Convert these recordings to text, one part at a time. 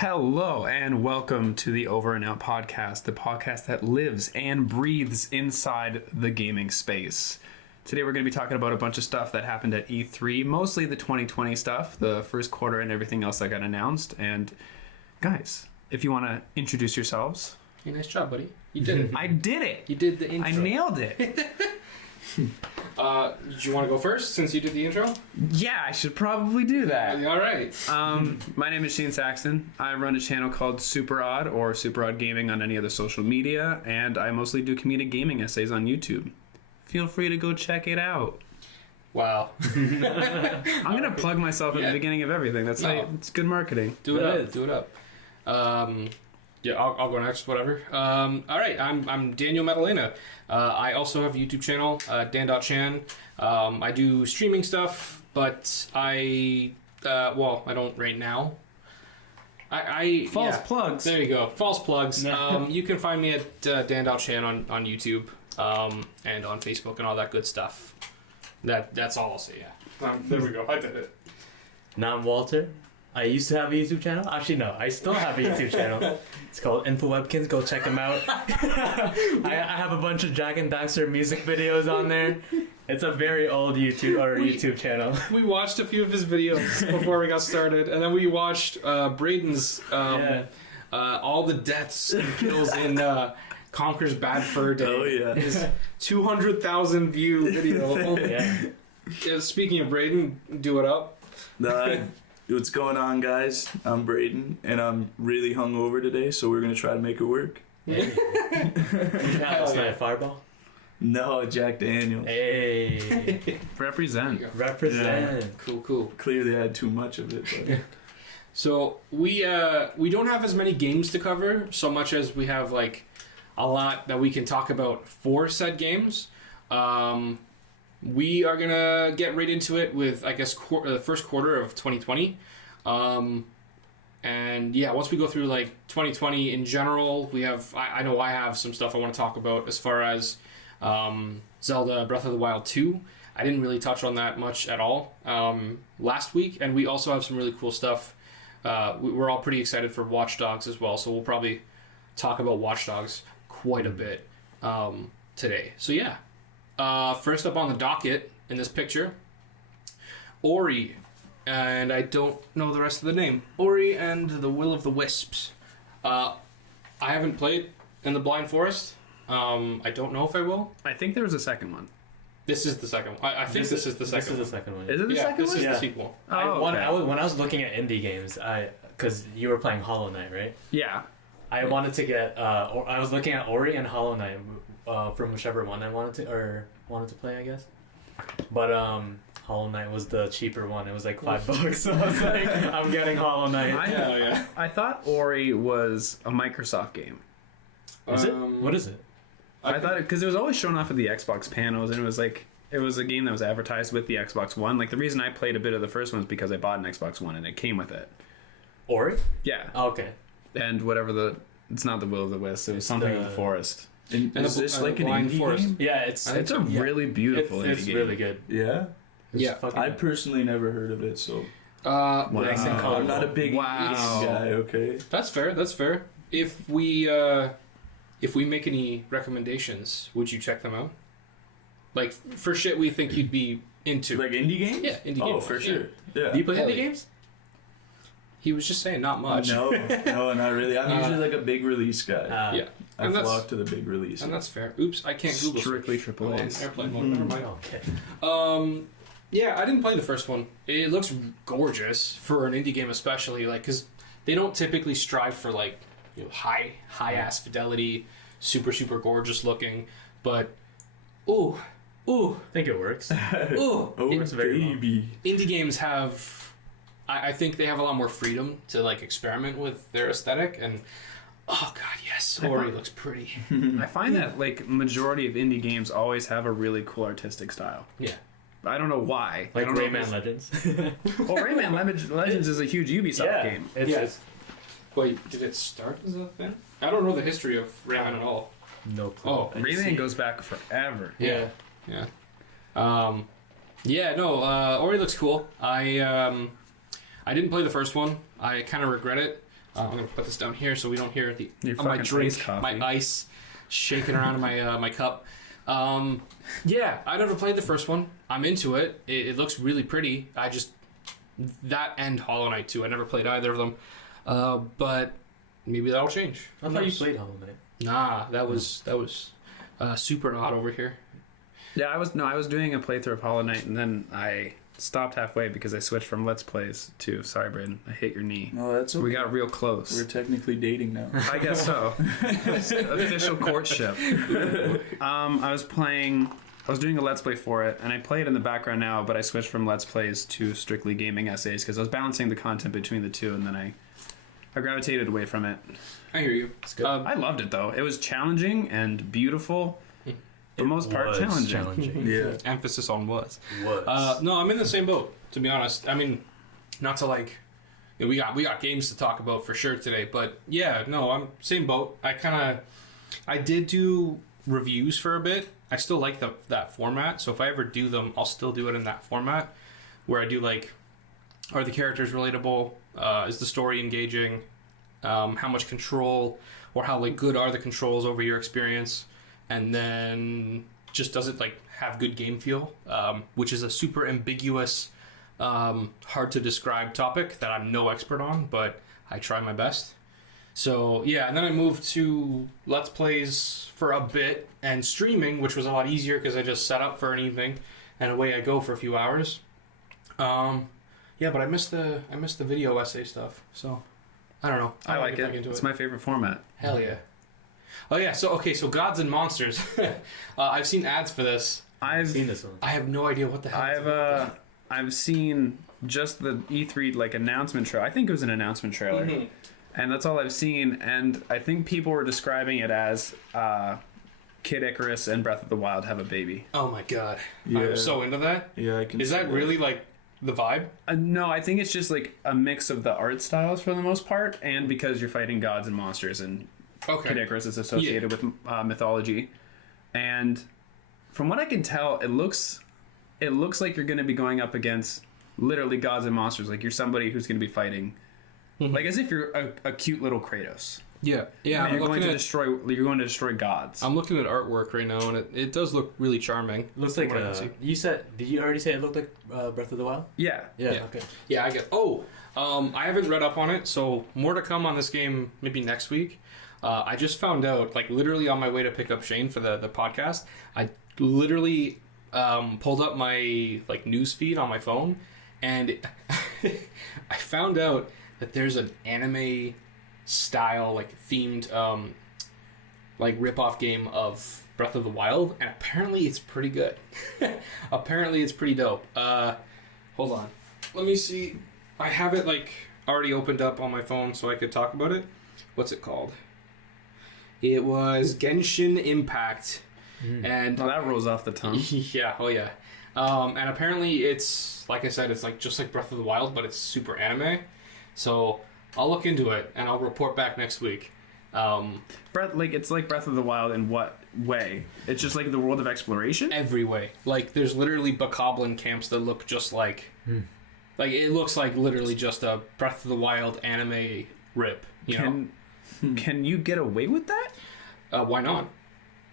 Hello and welcome to the Over and Out podcast, the podcast that lives and breathes inside the gaming space. Today we're going to be talking about a bunch of stuff that happened at E3, mostly the 2020 stuff, the first quarter and everything else that got announced. And guys, if you want to introduce yourselves. Hey, nice job, buddy. You did it. I did it. You did the intro. I nailed it. Did you want to go first since you did the intro? Yeah, I should probably do that. All right. My name is Shane Saxton. I run a channel called SuperOdd or SuperOdd Gaming on any other social media, and I mostly do comedic gaming essays on YouTube. Feel free to go check it out. Wow. I'm going to plug myself at the beginning of everything. That's it's good marketing. Do it up. Yeah, I'll go next, whatever. All right, I'm Daniel Maddalena. I also have a YouTube channel, Dan.Chan. I do streaming stuff, but I don't right now. False plugs. There you go. False plugs. You can find me at Dan.Chan on YouTube and on Facebook and all that good stuff. That's all I'll say, yeah. There we go. I did it. Now I'm Walter. I used to have a YouTube channel. Actually, no, I still have a YouTube channel. It's called Info Webkins. Go check them out. I have a bunch of Jack and Daxter music videos on there. It's a very old YouTube channel. We watched a few of his videos before we got started, and then we watched Braydon's all the deaths and kills in Conker's Bad Fur Day. Oh yeah, his 200,000 view video. Yeah, speaking of Braydon, do it up. What's going on, guys? I'm Braydon, and I'm really hungover today, so we're gonna try to make it work. Hey. Last night, Fireball? No, Jack Daniels. Hey. Represent. Represent. Yeah. Cool. Clearly, I had too much of it. But. So we don't have as many games to cover, so much as we have like a lot that we can talk about for said games. We are going to get right into it with, I guess, the first quarter of 2020. And yeah, once we go through like 2020 in general, we have, I know I have some stuff I want to talk about as far as Zelda Breath of the Wild 2. I didn't really touch on that much at all last week. And we also have some really cool stuff. We're all pretty excited for Watch Dogs as well. So we'll probably talk about Watch Dogs quite a bit today. So yeah. First up on the docket in this picture, Ori, and I don't know the rest of the name. Ori and the Will of the Wisps. I haven't played in the Blind Forest. I don't know if I will. I think there was a second one. This is the second one. I think this is the second one. This is the second one. Is it the second one? This is the sequel. Oh, When I was looking at indie games, because you were playing Hollow Knight, right? Yeah. I wanted to get, I was looking at Ori and Hollow Knight from whichever one I wanted to play, I guess. But Hollow Knight was the cheaper one. It was like $5, so I was like, I'm getting Hollow Knight. I thought Ori was a Microsoft game. Is it? What is it? I thought because it was always shown off at the Xbox panels, and it was a game that was advertised with the Xbox One. Like the reason I played a bit of the first one is because I bought an Xbox One and it came with it. Ori? Yeah. Oh, okay. And whatever it's not the Will of the Wisp. It was something in the forest. And is this like an Blind indie Forest? game? Yeah, It's a really beautiful It's indie game. really good. Yeah. Yeah. I personally never heard of it, so Wow. I'm not a big Wow. indie guy. Okay. That's fair. If we make any recommendations, would you check them out? Like for shit we think you'd be into. Like indie games? Yeah, indie games. Oh, for sure. Yeah. Do you play Hell indie yeah. games? He was just saying not much. No, not really. I'm usually like a big release guy. Yeah. I And that's- flock to the big release. And that's fair. Oops, I can't Google Strictly search. triple I'm on A's. airplane mode. Never mind. Okay. Yeah, I didn't play the first one. It looks gorgeous for an indie game, especially because they don't typically strive for like high ass fidelity, super gorgeous looking. But ooh, I think it works. ooh, Oh, It's very baby. indie games have. I think they have a lot more freedom to like experiment with their aesthetic and. Oh god, yes, Ori looks pretty. I find that like majority of indie games always have a really cool artistic style. Yeah. I don't know why. Like I don't know if Rayman it's- Legends. Well, Rayman Legends is a huge Ubisoft game. It's Wait, did it start as a thing? I don't know the history of Rayman at all. no clue. Oh, Rayman goes back forever. Yeah. Ori looks cool. I didn't play the first one. I kind of regret it. I'm gonna put this down here so we don't hear Your my fucking drink, iced coffee. my ice shaking around in my cup. Yeah, I never played the first one. I'm into it. It looks really pretty. That and Hollow Knight 2. I never played either of them, but maybe that'll change. I thought you played Hollow Knight. Nah, that was SuperOdd over here. Yeah, I was doing a playthrough of Hollow Knight, and then I stopped halfway because I switched from Let's Plays to. Sorry, Braydon, I hit your knee. No, that's okay. We got real close. We're technically dating now. I guess so. Official courtship. I was doing a Let's Play for it, and I play it in the background now, but I switched from Let's Plays to strictly gaming essays because I was balancing the content between the two, and then I gravitated away from it. I hear you. It's good. I loved it, though. It was challenging and beautiful. For the most part, challenging. Yeah. Emphasis on was. Was. No, I'm in the same boat, to be honest. I mean, not to we got games to talk about for sure today, but yeah, no, I'm same boat. I did do reviews for a bit. I still like that format, so if I ever do them, I'll still do it in that format where I do are the characters relatable? Is the story engaging? How much control or how good are the controls over your experience? And then just does it have good game feel, which is a super ambiguous, hard to describe topic that I'm no expert on, but I try my best. So yeah, and then I moved to Let's Plays for a bit and streaming, which was a lot easier because I just set up for an evening and away I go for a few hours. Yeah, but I missed the video essay stuff, so I don't know. I like get back it. into It's my favorite format. Hell yeah. Oh yeah, so Gods and Monsters. I've seen ads for this. I've seen this one. I have no idea what the hell. I've seen just the E3 announcement trailer. I think it was an announcement trailer, and that's all I've seen. And I think people were describing it as Kid Icarus and Breath of the Wild have a baby. Oh my god, Yeah. I'm so into that. Yeah, I can. Is see that really the vibe? No, I think it's just a mix of the art styles for the most part, and because you're fighting gods and monsters, and Okay. Kid Icarus is associated with mythology. And from what I can tell, it looks like you're going to be going up against literally gods and monsters. You're somebody who's going to be fighting, as if you're a cute little Kratos. Yeah. And you're going to destroy gods. I'm looking at artwork right now, and it does look really charming. It looks from what I can see. you said. Did you already say it looked like Breath of the Wild? Yeah. Yeah. Okay. Yeah, I get. Oh, I haven't read up on it, so more to come on this game maybe next week. I just found out, literally on my way to pick up Shane for the podcast, I literally pulled up my news feed on my phone, and I found out that there's an anime style themed rip-off game of Breath of the Wild, and apparently it's pretty good. Apparently it's pretty dope. Hold on. Let me see. I have it already opened up on my phone so I could talk about it. What's it called? It was Genshin Impact, and that rolls off the tongue. yeah, oh yeah. And apparently it's like I said, it's just like Breath of the Wild, but it's super anime. So I'll look into it and I'll report back next week. It's like Breath of the Wild in what way? It's just the world of exploration. Every way, there's literally bokoblin camps that look just it looks like literally just a Breath of the Wild anime rip. Can you get away with that? Why not?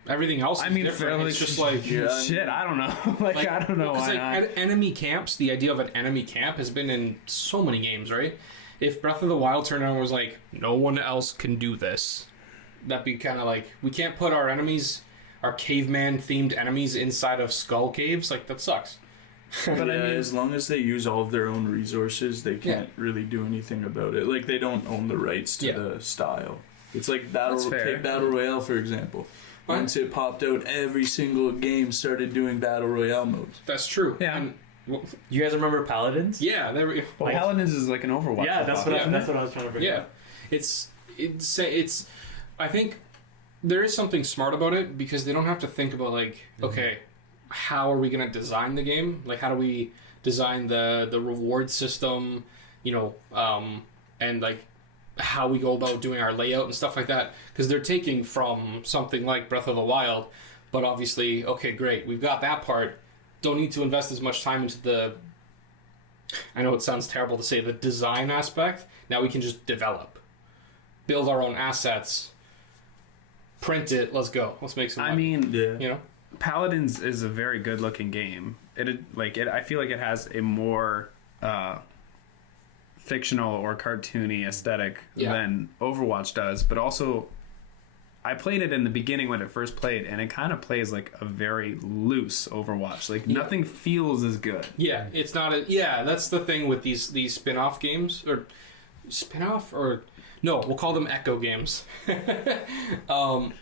Everything else is different. It's just shit. I don't know. I don't know why not. Enemy camps. The idea of an enemy camp has been in so many games, right? If Breath of the Wild turned around and was no one else can do this, that'd be kind of we can't put our enemies, our caveman themed enemies, inside of skull caves. That sucks. But as long as they use all of their own resources, they can't really do anything about it. They don't own the rights to the style. It's take Battle Royale, for example. Once it popped out, every single game started doing Battle Royale modes. That's true. Yeah. And, You guys remember Paladins? yeah, there we go. Well, Paladins is an Overwatch. Yeah, that's what I was trying to bring Yeah, up. it's. I think there is something smart about it because they don't have to think about okay, how are we going to design the game? How do we design the reward system? And how we go about doing our layout and stuff like that. Because they're taking from something like Breath of the Wild, but obviously, okay, great, we've got that part. Don't need to invest as much time into the. I know it sounds terrible to say the design aspect. Now we can just develop. build our own assets, print it, let's go, let's make some money. I mean, you know, Paladins is a very good looking game. I feel like it has a more fictional or cartoony aesthetic than Overwatch does, but also I played it in the beginning when it first played, and it kind of plays like a very loose Overwatch. Like nothing feels as good. Yeah, it's not that's the thing with these spin-off games, or spin-off, or no, we'll call them echo games.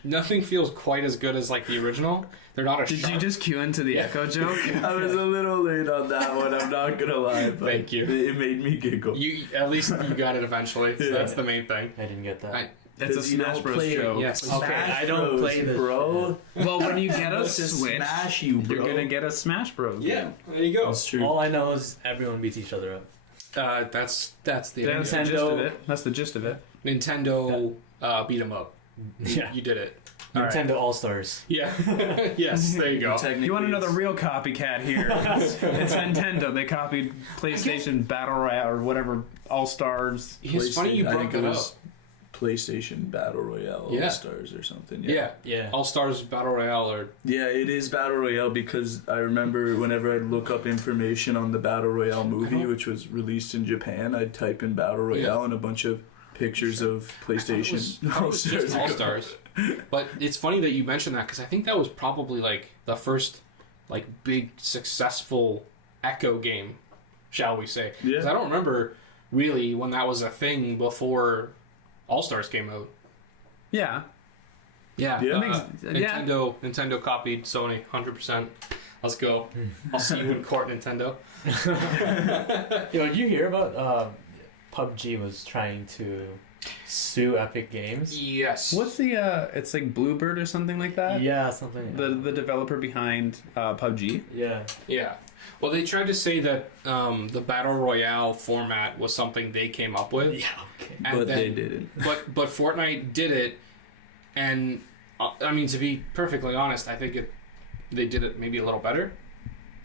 Nothing feels quite as good as like the original. They're not a Did you just cue into the echo joke? I was a little late on that one, I'm not gonna lie, but Thank you. It made me giggle. You at least you got it eventually. So that's the main thing. I didn't get that. It's a Smash Bros. Show. Yes. Okay, I don't play this, bro. Well, when you get a Let's just Switch, smash you, bro. you're gonna get a Smash Bros. Yeah, there you go. That's true. All I know is everyone beats each other up. That's the That's the gist of it. That's the gist of it. Nintendo beat 'em up. Yeah. You did it. Nintendo All Stars. Yeah. Yes, there you go. You want another real copycat here? It's Nintendo. They copied PlayStation Battle Royale or whatever All Stars. It's funny you I brought think that it up. was PlayStation Battle Royale Yeah. All Stars or something. Yeah. All Stars Battle Royale, or Yeah, it is Battle Royale because I remember whenever I'd look up information on the Battle Royale movie, which was released in Japan, I'd type in Battle Royale and a bunch of pictures of PlayStation All Stars. But it's funny that you mentioned that, because I think that was probably like the first like big successful Echo game, shall we say? Because I don't remember really when that was a thing before All Stars came out. Yeah. Yeah. Yeah. Nintendo copied Sony 100%. Let's go. I'll see you in court, Nintendo. Yo, did you hear about PUBG was trying to sue Epic Games? Yes. What's the? It's like Bluebird or something like that. Yeah, something. The developer behind PUBG. Yeah. Yeah. Well, they tried to say that the Battle Royale format was something they came up with. Yeah, okay. And they didn't. But Fortnite did it, and I mean, to be perfectly honest, I think they did it maybe a little better.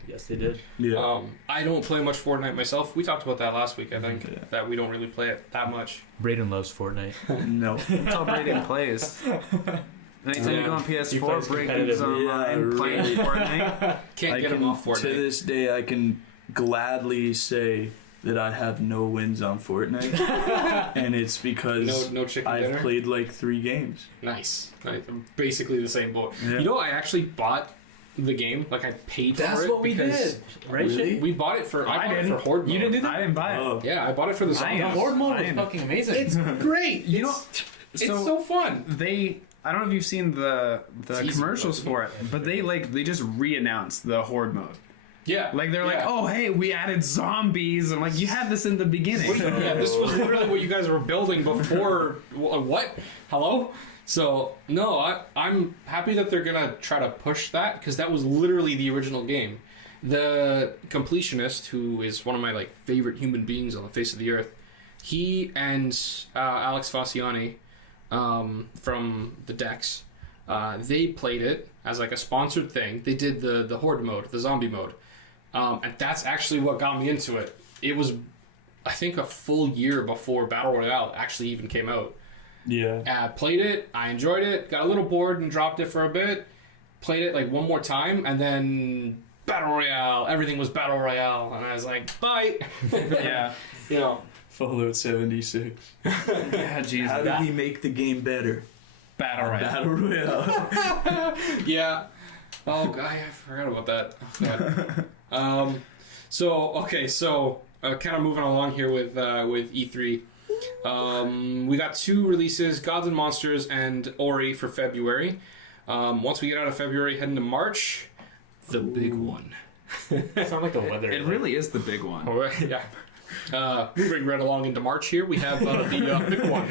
Yes, they did. Yeah. I don't play much Fortnite myself. We talked about that last week, I think, that we don't really play it that much. Braydon loves Fortnite. No. That's how Braydon plays. Anytime you go on PS4, BrayGoogzArt online, playing Fortnite. Can't get him off Fortnite. To this day, I can gladly say that I have no wins on Fortnite, and it's because no chicken I've dinner? played like 3 games. Nice. I'm basically the same boat. Yeah. You know, I actually bought the game. Like, I paid for it. That's what we did. Right? Really? We bought it for. I bought it for Horde mode. You didn't do that? I didn't buy it. Oh. Yeah, I bought it for the zombie. Nice. Horde mode was Fine. fucking amazing. It's great. You know, It's so fun. I don't know if you've seen the easy, commercials for it, but they just re-announced the Horde mode. Yeah. Like they're like, oh hey, we added zombies. I'm like, you had this in the beginning. Yeah, this was literally what you guys were building before. What? Hello? So no, I'm happy that they're gonna try to push that, because that was literally the original game. The completionist, who is one of my like favorite human beings on the face of the earth, he and Alex Faciani from the Dex, they played it as like a sponsored thing. They did the Horde mode, the zombie mode, and that's actually what got me into it. It was, I think, a full year before Battle Royale actually even came out. Yeah. Played it, I enjoyed it, got a little bored and dropped it for a bit, played it like one more time, and then Battle Royale, everything was Battle Royale, and I was like, bye. Yeah. You know. Fallout 76. Yeah, Jesus. How do we make the game better? Battle Royale. Battle Royale. Yeah. Oh god, I forgot about that. Oh, God. So kind of moving along here with E3. We got 2 releases: Gods and Monsters and Ori for February. Once we get out of February, heading to March, the big one. Sound like the weather. It really is the big one. Yeah. Moving right along into March here, we have the big one.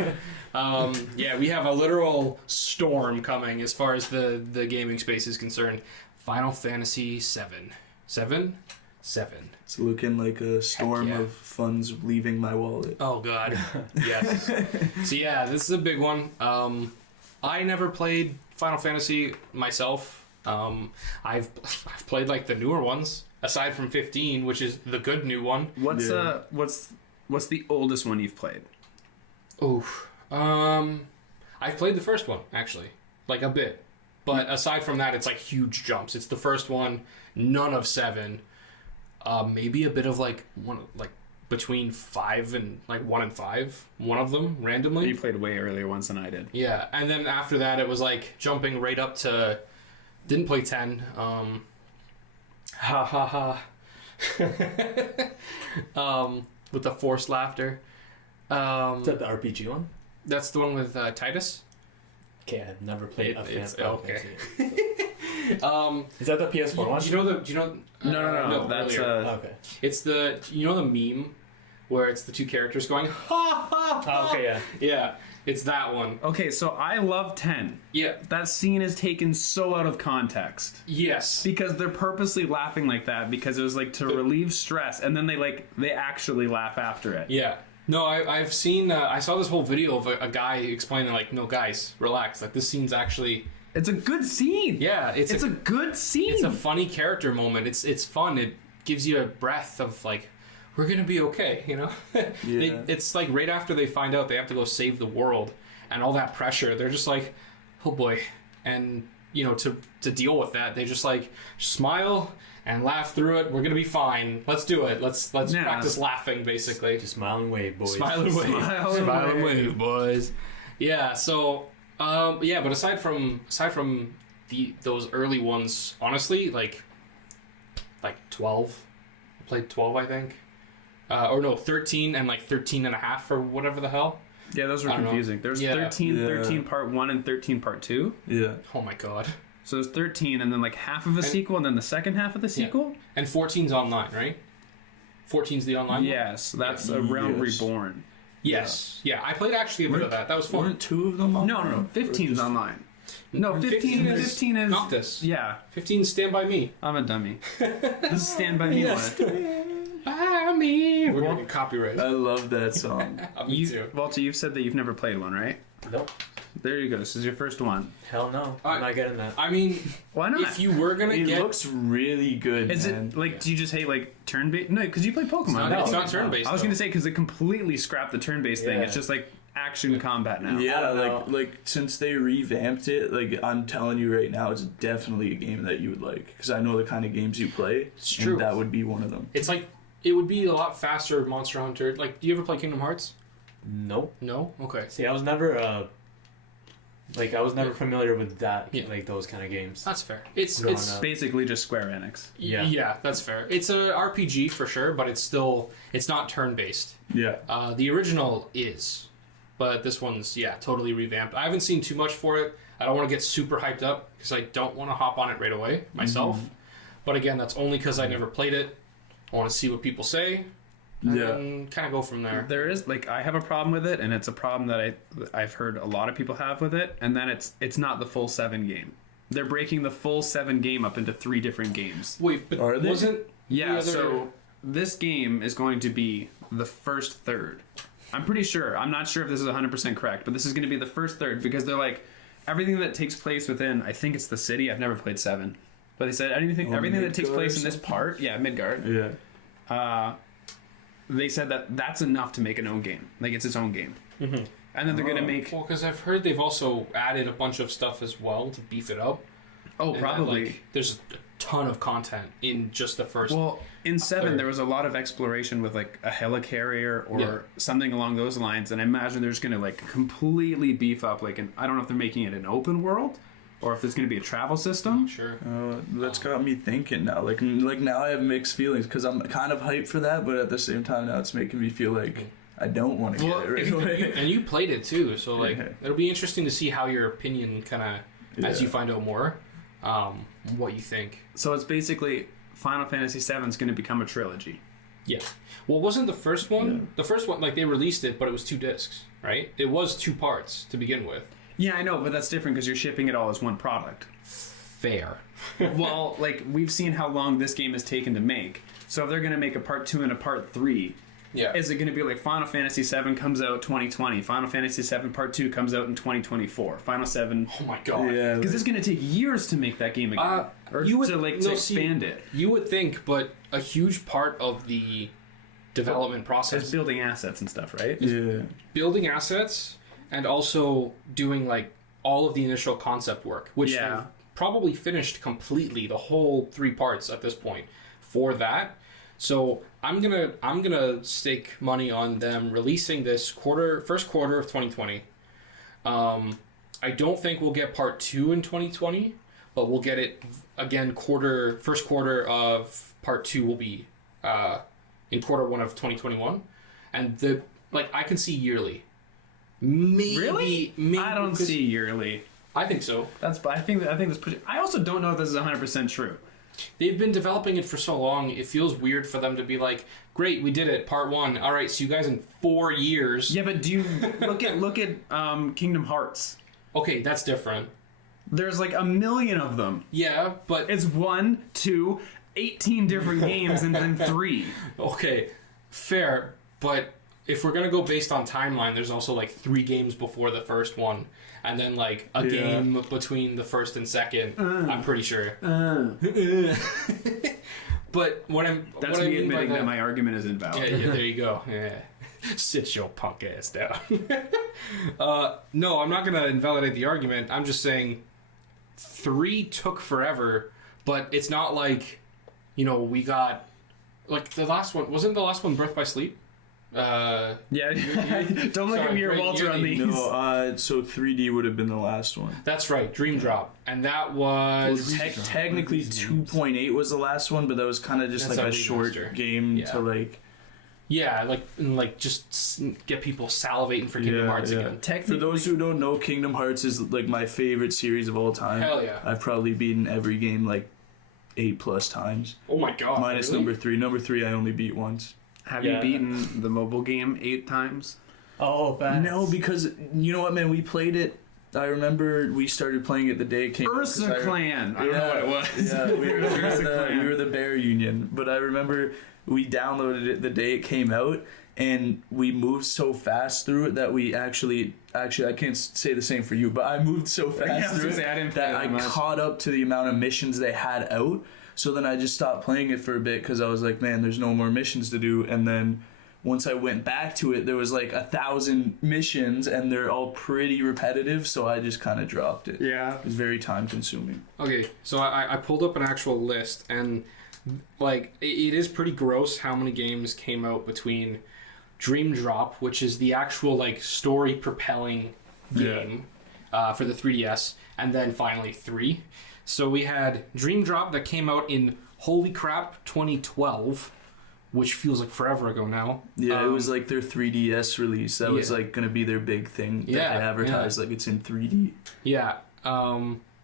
We have a literal storm coming as far as the gaming space is concerned. Final Fantasy 7. 7? It's looking like a storm of funds leaving my wallet. Oh god. Yes. So yeah, this is a big one. I never played Final Fantasy myself. I've played like the newer ones, aside from 15, which is the good new one. What's the oldest one you've played? Oof. I've played the first one actually, like a bit, but aside from that, it's like huge jumps. It's the first one, none of 7, maybe a bit of like one, like between 5 and like 1 and 5, one of them randomly. You played way earlier ones than I did. Yeah, and then after that, it was like jumping right up to. Didn't play 10. Ha ha ha. With the forced laughter. Is that the RPG one? That's the one with Titus. Okay, I've never played okay. Is that the PS4 one? Do you know? No. That's okay. It's the the meme where it's the two characters going ha ha. Oh, okay, yeah. Yeah, it's that one. okay. So I love 10. Yeah. That scene is taken so out of context Yes. because they're purposely laughing like that because it was like to relieve stress, and then they actually laugh after it. Yeah. No, I've seen. I saw this whole video of a guy explaining like, no, guys, relax. Like this scene's actually. It's a good scene. Yeah, it's a good scene. It's a funny character moment. It's fun. It gives you a breath of like, we're gonna be okay, you know. Yeah. It's like right after they find out they have to go save the world and all that pressure, they're just like, oh boy, and to deal with that, they just like smile and laugh through it. We're gonna be fine. Let's do it. Let's practice laughing, basically. Just smile and wave, boys. Smile and wave. Smile and wave, boys. Yeah. So, but aside from those early ones, honestly, like 12, I played 12, I think, or no, 13 and like 13 and a half or whatever the hell. Yeah, those were confusing. There's 13 part 1 and 13 part 2. Yeah. Oh my god. So there's 13 and then like half of a sequel and then the second half of the sequel? Yeah. And 14's online, right? 14's the online one? Yes, that's a Realm Reborn. Yes. Yeah, I played actually a bit of that. That was fun. Weren't 2 of them online? No, 15's online. No, 15 is Noctis. Yeah. 15 Stand By Me. I'm a dummy. This is Stand By Me one. By me. We're gonna get copyrighted. I love that song. Me too. Walter, you've said that you've never played one, right? Nope. There you go. This is your first one. Hell no. I'm not getting that. I mean, why not? if you were gonna It get, looks really good. Is man. it like? Do you just hate like turn-based? No, because you play Pokemon. it's not turn-based. I was gonna say because it completely scrapped the turn-based thing. Yeah. It's just like action combat now. Yeah, know. like since they revamped it, like I'm telling you right now, it's definitely a game that you would like because I know the kind of games you play. It's true. And that would be one of them. It's like it would be a lot faster. Monster Hunter. Like, do you ever play Kingdom Hearts? Nope. No. Okay. See, I was never familiar with that, Yeah. like those kind of games. That's fair. It's Growing it's up. Basically just Square Enix. yeah, that's fair. It's a RPG for sure, but it's not turn-based. Yeah. The original is, but this one's totally revamped. I haven't seen too much for it. I don't want to get super hyped up because I don't want to hop on it right away myself. But again, that's only because I never played it. I want to see what people say. And then kind of go from there. There is like I have a problem with it, and it's a problem that I've heard a lot of people have with it, and then it's not the full 7 game. They're breaking the full 7 game up into 3 different games. Wait, but Are they? wasn't Yeah, the other... so this game is going to be the first third. I'm pretty sure. I'm not sure if this is 100% correct, but this is going to be the first third because they're like everything that takes place within. I think it's the city. I've never played 7, but they said everything that takes place in this part. Yeah, Midgard. Yeah. They said that's enough to make an own game. Like it's its own game. Mm-hmm. And then they're gonna make. Well, because I've heard they've also added a bunch of stuff as well to beef it up. Oh, And probably. then, like, there's a ton of content in just the first. Well, in 7, third. there was a lot of exploration with like a helicarrier or something along those lines, and I imagine they're just gonna like completely beef up. Like, I don't know if they're making it an open world or if there's gonna be a travel system. Sure. That's got me thinking now. Like now I have mixed feelings because I'm kind of hyped for that, but at the same time now it's making me feel like I don't want to get it right away. And you played it too, so like Yeah. it'll be interesting to see how your opinion kind of as you find out more, what you think. So it's basically Final Fantasy VII is gonna become a trilogy. Yeah. Well, wasn't the first one? Yeah. The first one, like they released it, but it was 2 discs, right? It was 2 parts to begin with. Yeah, I know, but that's different because you're shipping it all as one product. Fair. Well, like we've seen how long this game has taken to make. So if they're going to make a part 2 and a part 3, is it going to be like Final Fantasy VII comes out 2020, Final Fantasy VII Part 2 comes out in 2024, Final 7? Oh my god! Yeah, because it's going to take years to make that game again, or to expand it. You would think, but a huge part of the development process is building assets and stuff, right? Yeah. Building assets and also doing like all of the initial concept work, which Yeah. I've probably finished completely, the whole 3 parts at this point for that. So I'm gonna stake money on them releasing this first quarter of 2020. I don't think we'll get part 2 in 2020, but we'll get it again. First quarter of part 2 will be in quarter 1 of 2021, and I can see yearly. Maybe I don't see yearly. I think so. I think that's pretty. I also don't know if this is 100% true. They've been developing it for so long. It feels weird for them to be like, "Great, we did it, part 1. All right, see you guys in 4 years." Yeah, but do you look at Kingdom Hearts? Okay, that's different. There's like a million of them. Yeah, but It's 1, 2, 18 different games, and then 3. okay, fair. But if we're gonna go based on timeline, there's also like 3 games before the first one, and then like a game between the first and second. I'm pretty sure. But That's me admitting that my argument is invalid. Yeah, there you go. Yeah. Sit your punk ass down. No, I'm not going to invalidate the argument. I'm just saying 3 took forever, but it's not like, we got... Like, the last one... Wasn't the last one Birth by Sleep? Yeah, don't look at me or Walter on these. No, so 3D would have been the last one. That's right, Dream Drop. And that was... Technically 2.8 was the last one, but that was kind of just That's like a a short remaster. game to like... Yeah, just get people salivating for Kingdom Hearts again. For those who don't know, Kingdom Hearts is like my favorite series of all time. Hell yeah. I've probably beaten every game like 8+ times. Oh my god. Minus really? number 3. Number 3 I only beat once. Have you beaten the mobile game 8 times? Oh, fast. No, because you know what, man? We played it. I remember we started playing it the day it came out. Ursa Clan. I don't know what it was. Yeah, we were the Bear Union. But I remember we downloaded it the day it came out, and we moved so fast through it that we actually I can't say the same for you, but I moved so fast through it that I caught up to the amount of missions they had out. So then I just stopped playing it for a bit because I was like, man, there's no more missions to do. And then once I went back to it, there was like 1,000 missions, and they're all pretty repetitive, so I just kind of dropped it. Yeah. It was very time consuming. Okay, so I pulled up an actual list, and like it is pretty gross how many games came out between Dream Drop, which is the actual like story propelling game for the 3DS, and then finally 3. So we had Dream Drop that came out in holy crap 2012, which feels like forever ago now. Yeah, it was like their 3DS release. That was like going to be their big thing that they advertised, like it's in 3D. Yeah,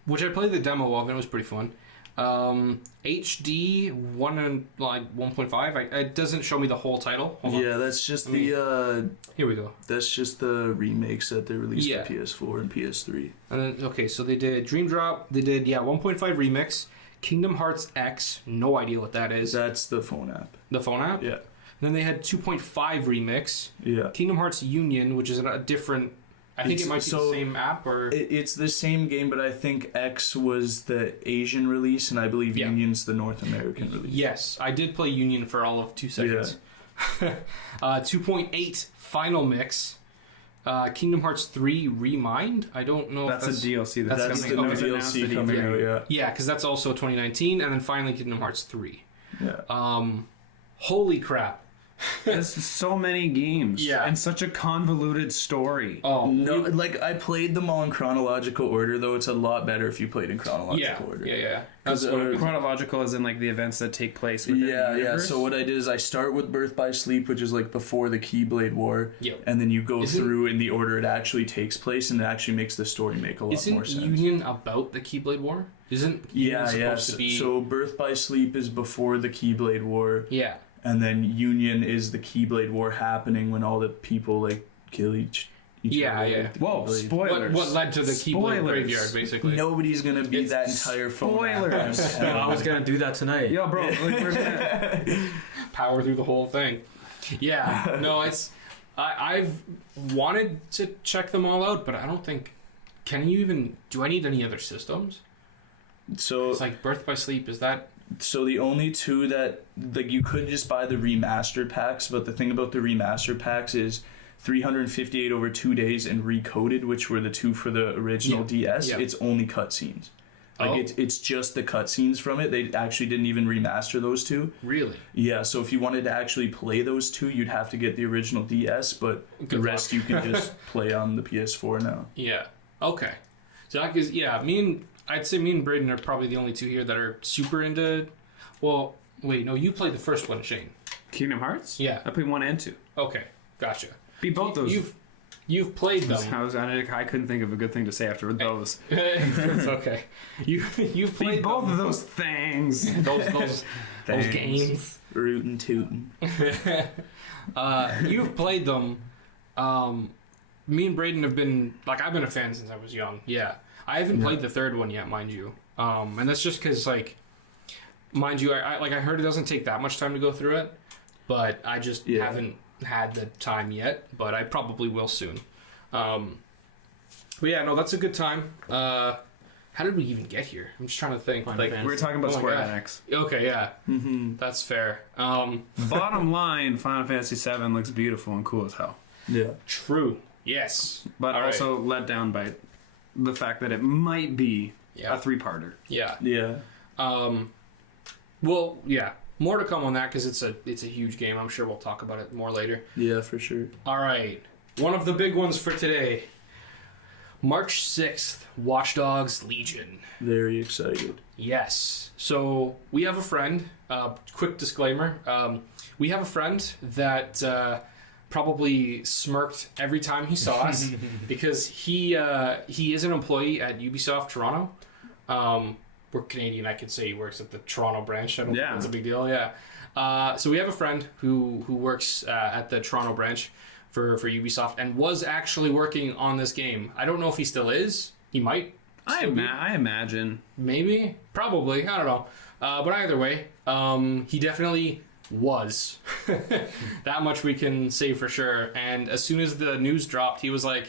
which I played the demo of, and it was pretty fun. HD 1.5. It doesn't show me the whole title. Hold on. That's just here we go. That's just the remakes that they released for PS4 and PS3. And then so they did Dream Drop. They did 1.5 remix. Kingdom Hearts X. No idea what that is. That's the phone app. The phone app. Yeah. And then they had 2.5 remix. Yeah. Kingdom Hearts Union, which is a different. I think it might be the same app, or it's the same game, but I think X was the Asian release, and I believe Union's the North American release. Yes, I did play Union for all of 2 seconds. 2.8 final mix. Kingdom Hearts 3 Remind. I don't know. That's a DLC. That's the new DLC coming out. Yeah. Yeah, because that's also 2019, and then finally Kingdom Hearts 3. Yeah. Holy crap. There's so many games, and such a convoluted story. Oh no! Like I played them all in chronological order, though it's a lot better if you played in chronological order. Yeah. Because chronological is in like the events that take place within the universe. So what I did is I start with Birth by Sleep, which is like before the Keyblade War, and then you go through in the order it actually takes place, and it actually makes the story make a lot more sense. Isn't Union about the Keyblade War? Isn't Union supposed to be? So Birth by Sleep is before the Keyblade War. Yeah. And then Union is the Keyblade War happening when all the people like kill each other. Yeah. Whoa, spoilers. What led to the Keyblade graveyard, basically? Nobody's going to beat that entire phone. Spoilers. I was going to do that tonight. Yo, bro, like, we're gonna power through the whole thing. Yeah. No, it's... I've wanted to check them all out, but I don't think... Can you even... Do I need any other systems? So it's like Birth by Sleep, is that... So the only 2 that like you could just buy the remastered packs, but the thing about the remastered packs is 358 over 2 days and Recoded, which were the two for the original DS, it's only cutscenes. Like it's just the cutscenes from it. They actually didn't even remaster those two. Really? Yeah, so if you wanted to actually play those two, you'd have to get the original DS, but the rest you can just play on the PS4 now. Yeah. Okay. So that is, I'd say me and Braydon are probably the only two here that are super into. Well, wait, no, you played the first one, Shane. Kingdom Hearts? Yeah. I played 1 and 2. Okay, gotcha. Beat both those. You've played them. I couldn't think of a good thing to say after those. It's okay. You've played both of those things. those games. Rootin' tootin'. You've played them. Me and Braydon have been I've been a fan since I was young. Yeah, I haven't played the third one yet, mind you. And that's just because mind you, I heard it doesn't take that much time to go through it, but I just haven't had the time yet, but I probably will soon. But yeah, no, that's a good time. How did we even get here? I'm just trying to think. We were talking about Square Enix. Okay, yeah. Mm-hmm. That's fair. Bottom line, Final Fantasy VII looks beautiful and cool as hell. Yeah. True. Yes. But also let down by the fact that it might be a 3-parter. Yeah. Yeah. Well, yeah. More to come on that because it's a huge game. I'm sure we'll talk about it more later. Yeah, for sure. All right. One of the big ones for today. March 6th, Watch Dogs Legion. Very excited. Yes. So we have a friend. Quick disclaimer. We have a friend that probably smirked every time he saw us because he is an employee at Ubisoft Toronto. We're Canadian. I could say he works at the Toronto branch. I don't think that's a big deal. Yeah. So we have a friend who works at the Toronto branch for Ubisoft and was actually working on this game. I don't know if he still is. He might. I imagine. Maybe. Probably. I don't know. But either way, he definitely was. That much we can say for sure. And as soon as the news dropped, he was like,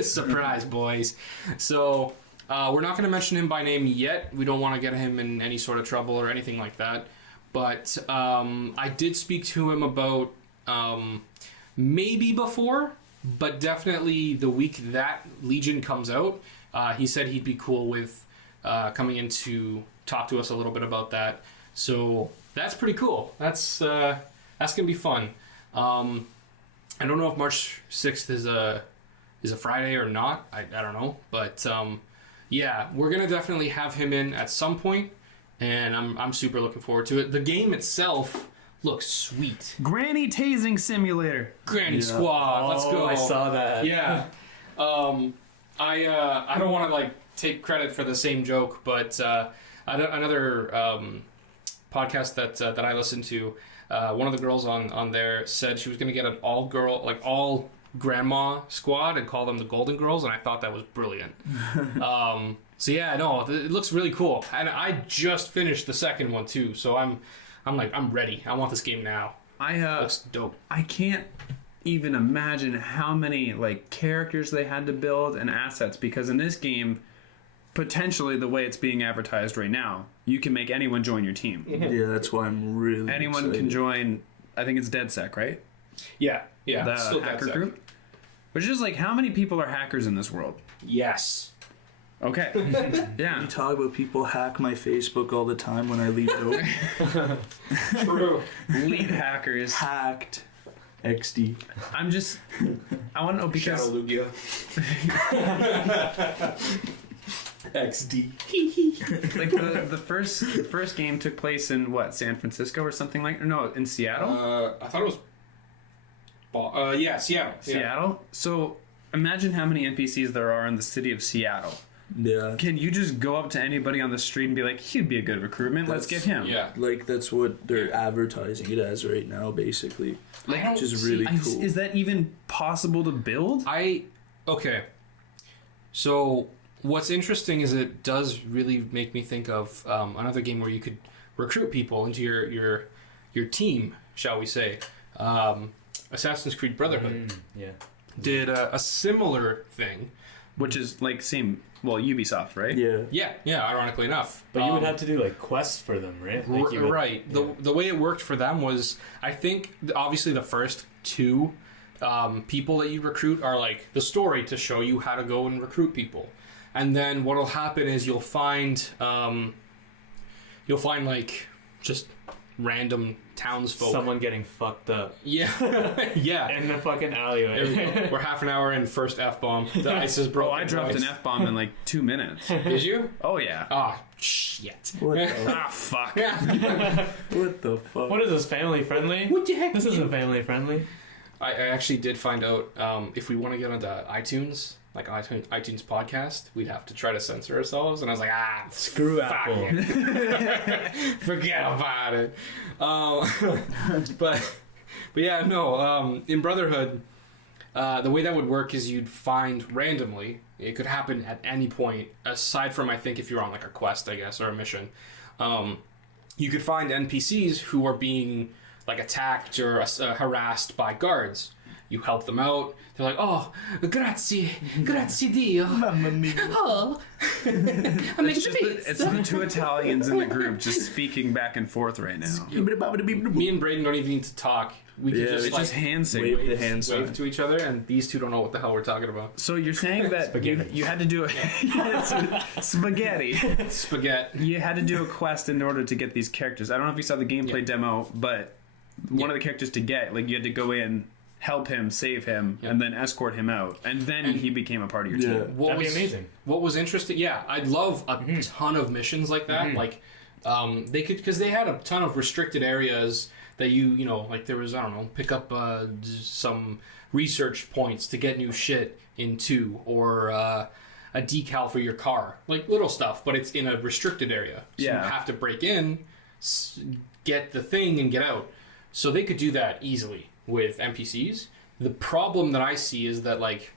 surprise, boys. So... we're not going to mention him by name yet. We don't want to get him in any sort of trouble or anything like that. But I did speak to him about maybe before, but definitely the week that Legion comes out. He said he'd be cool with coming in to talk to us a little bit about that. So that's pretty cool. That's going to be fun. I don't know if March 6th is a Friday or not. I don't know. But... yeah, we're gonna definitely have him in at some point, and I'm super looking forward to it. The game itself looks sweet. Granny Tasing Simulator. Granny Squad. Let's go. I saw that. Yeah. I don't want to take credit for the same joke, but another podcast that I listened to, one of the girls on there said she was gonna get an all grandma squad and call them the Golden Girls, and I thought that was brilliant. So yeah, no, it looks really cool, and I just finished the second one too, so I'm ready. I want this game now. Looks dope. I can't even imagine how many characters they had to build and assets, because in this game, potentially the way it's being advertised right now, you can make anyone join your team. Yeah, that's why I'm really anyone excited. Can join. I think it's DedSec, right? Yeah, the still hacker group. Which is how many people are hackers in this world? Yes. Okay. Yeah. You talk about people hack my Facebook all the time when I leave it open. True. Lead hackers. Hacked. XD. I want to know because... Shadow Lugia. XD. the first game took place in what, San Francisco or something no, in Seattle? I thought it was Seattle. Seattle? So imagine how many NPCs there are in the city of Seattle. Yeah. Can you just go up to anybody on the street and be like, he'd be a good recruitment, let's get him? Yeah. That's what they're advertising it as right now, basically. Which is really cool. Is that even possible to build? Okay. So what's interesting is it does really make me think of another game where you could recruit people into your team, shall we say. Assassin's Creed Brotherhood yeah. did a similar thing which is like same. Well, Ubisoft, right? Yeah. Ironically enough, But you would have to do like quests for them, right? Like you would, right. Yeah. The way it worked for them was, I think, obviously the first two people that you recruit are like the story to show you how to go and recruit people, and then what'll happen is you'll find like just random townsfolk. Someone getting fucked up. Yeah. In the fucking alleyway. We're half an hour in, first F-bomb. The ice is broken. Oh, I dropped an F-bomb in like 2 minutes. Did you? Oh, yeah. Ah, shit. Fuck. What the fuck? What is this, family friendly? What the heck? This isn't family friendly. I actually did find out if we want to get onto iTunes, like iTunes podcast, we'd have to try to censor ourselves. And I was like, Screw fuck Apple. it. Forget about it. But yeah, no. In Brotherhood, the way that would work is you'd find randomly. It could happen at any point, aside from, I think, if you're on like a quest, I guess, or a mission. You could find NPCs who are being like attacked or harassed by guards. You help them out. They're like, oh, grazie Dio. Oh, It's the two Italians in the group just speaking back and forth right now. Me and Braydon don't even need to talk. We can just It's like just hand signals. Wave the hand sign. wave to each other, and these two don't know what the hell we're talking about. So you're saying that you had to do spaghetti. Spaghetti. You had to do a quest in order to get these characters. I don't know if you saw the gameplay demo, but one of the characters to get, like, you had to go in, help him, save him, and then escort him out, and then he became a part of your team. That'd be amazing. What was interesting? Yeah, I'd love a ton of missions like that. Like, they could, because they had a ton of restricted areas that you know, like there was, I don't know, pick up some research points to get new shit into, or a decal for your car, like little stuff, but it's in a restricted area. So you have to break in, get the thing, and get out. So they could do that easily with NPCs. The problem that I see is that, like,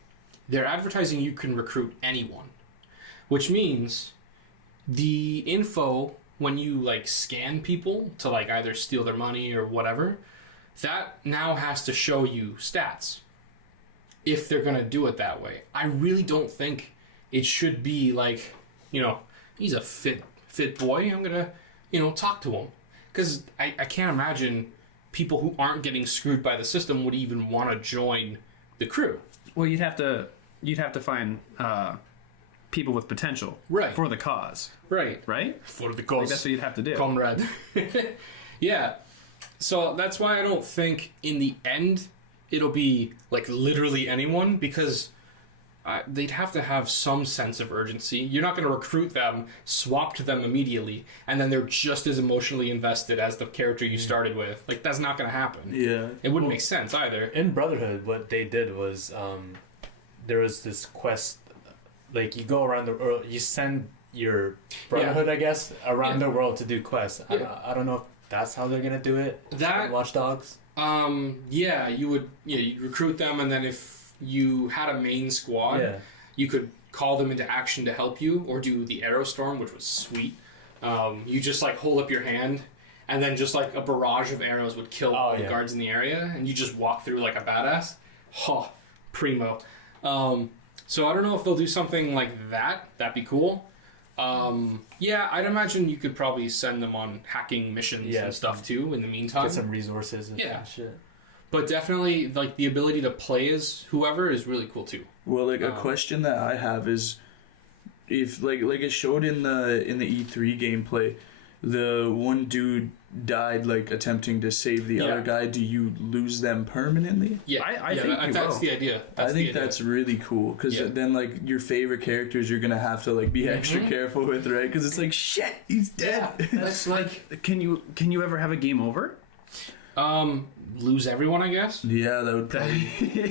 they're advertising you can recruit anyone, which means the info when you like scan people to like either steal their money or whatever, that now has to show you stats if they're gonna do it that way. I really don't think it should be like, you know, he's a fit boy, I'm gonna, you know, talk to him, because I can't imagine people who aren't getting screwed by the system would even want to join the crew. Well, you'd have to find people with potential for the cause. Right? For the Like, cause. that's what you'd have to do. Comrade. Yeah. So that's why I don't think in the end it'll be like literally anyone, because they'd have to have some sense of urgency. You're not going to recruit them, swap to them immediately, and then they're just as emotionally invested as the character you started with. Like, that's not going to happen. Yeah. It wouldn't make sense either. In Brotherhood, what they did was there was this quest, like you go around the world, you send your Brotherhood, I guess, around the world to do quests. I don't know if that's how they're gonna do it. That Watch Dogs. You'd recruit them, and then if you had a main squad, you could call them into action to help you, or do the arrow storm, which was sweet. You just like hold up your hand, and then just like a barrage of arrows would kill all the guards in the area, and you just walk through like a badass. Primo. So I don't know if they'll do something like that. That'd be cool. I'd imagine you could probably send them on hacking missions and stuff too in the meantime. Get some resources and shit. But definitely, like, the ability to play as whoever is really cool too. Well, like, a question that I have is, if like it showed in the E3 gameplay, the one dude died like attempting to save the other guy. Do you lose them permanently? Yeah, I think that's the idea. I think that's really cool, because then like your favorite characters you're gonna have to like be extra careful with, right? Because it's like, shit, he's dead. That's like, can you ever have a game over? lose everyone, I guess. Yeah, that would probably...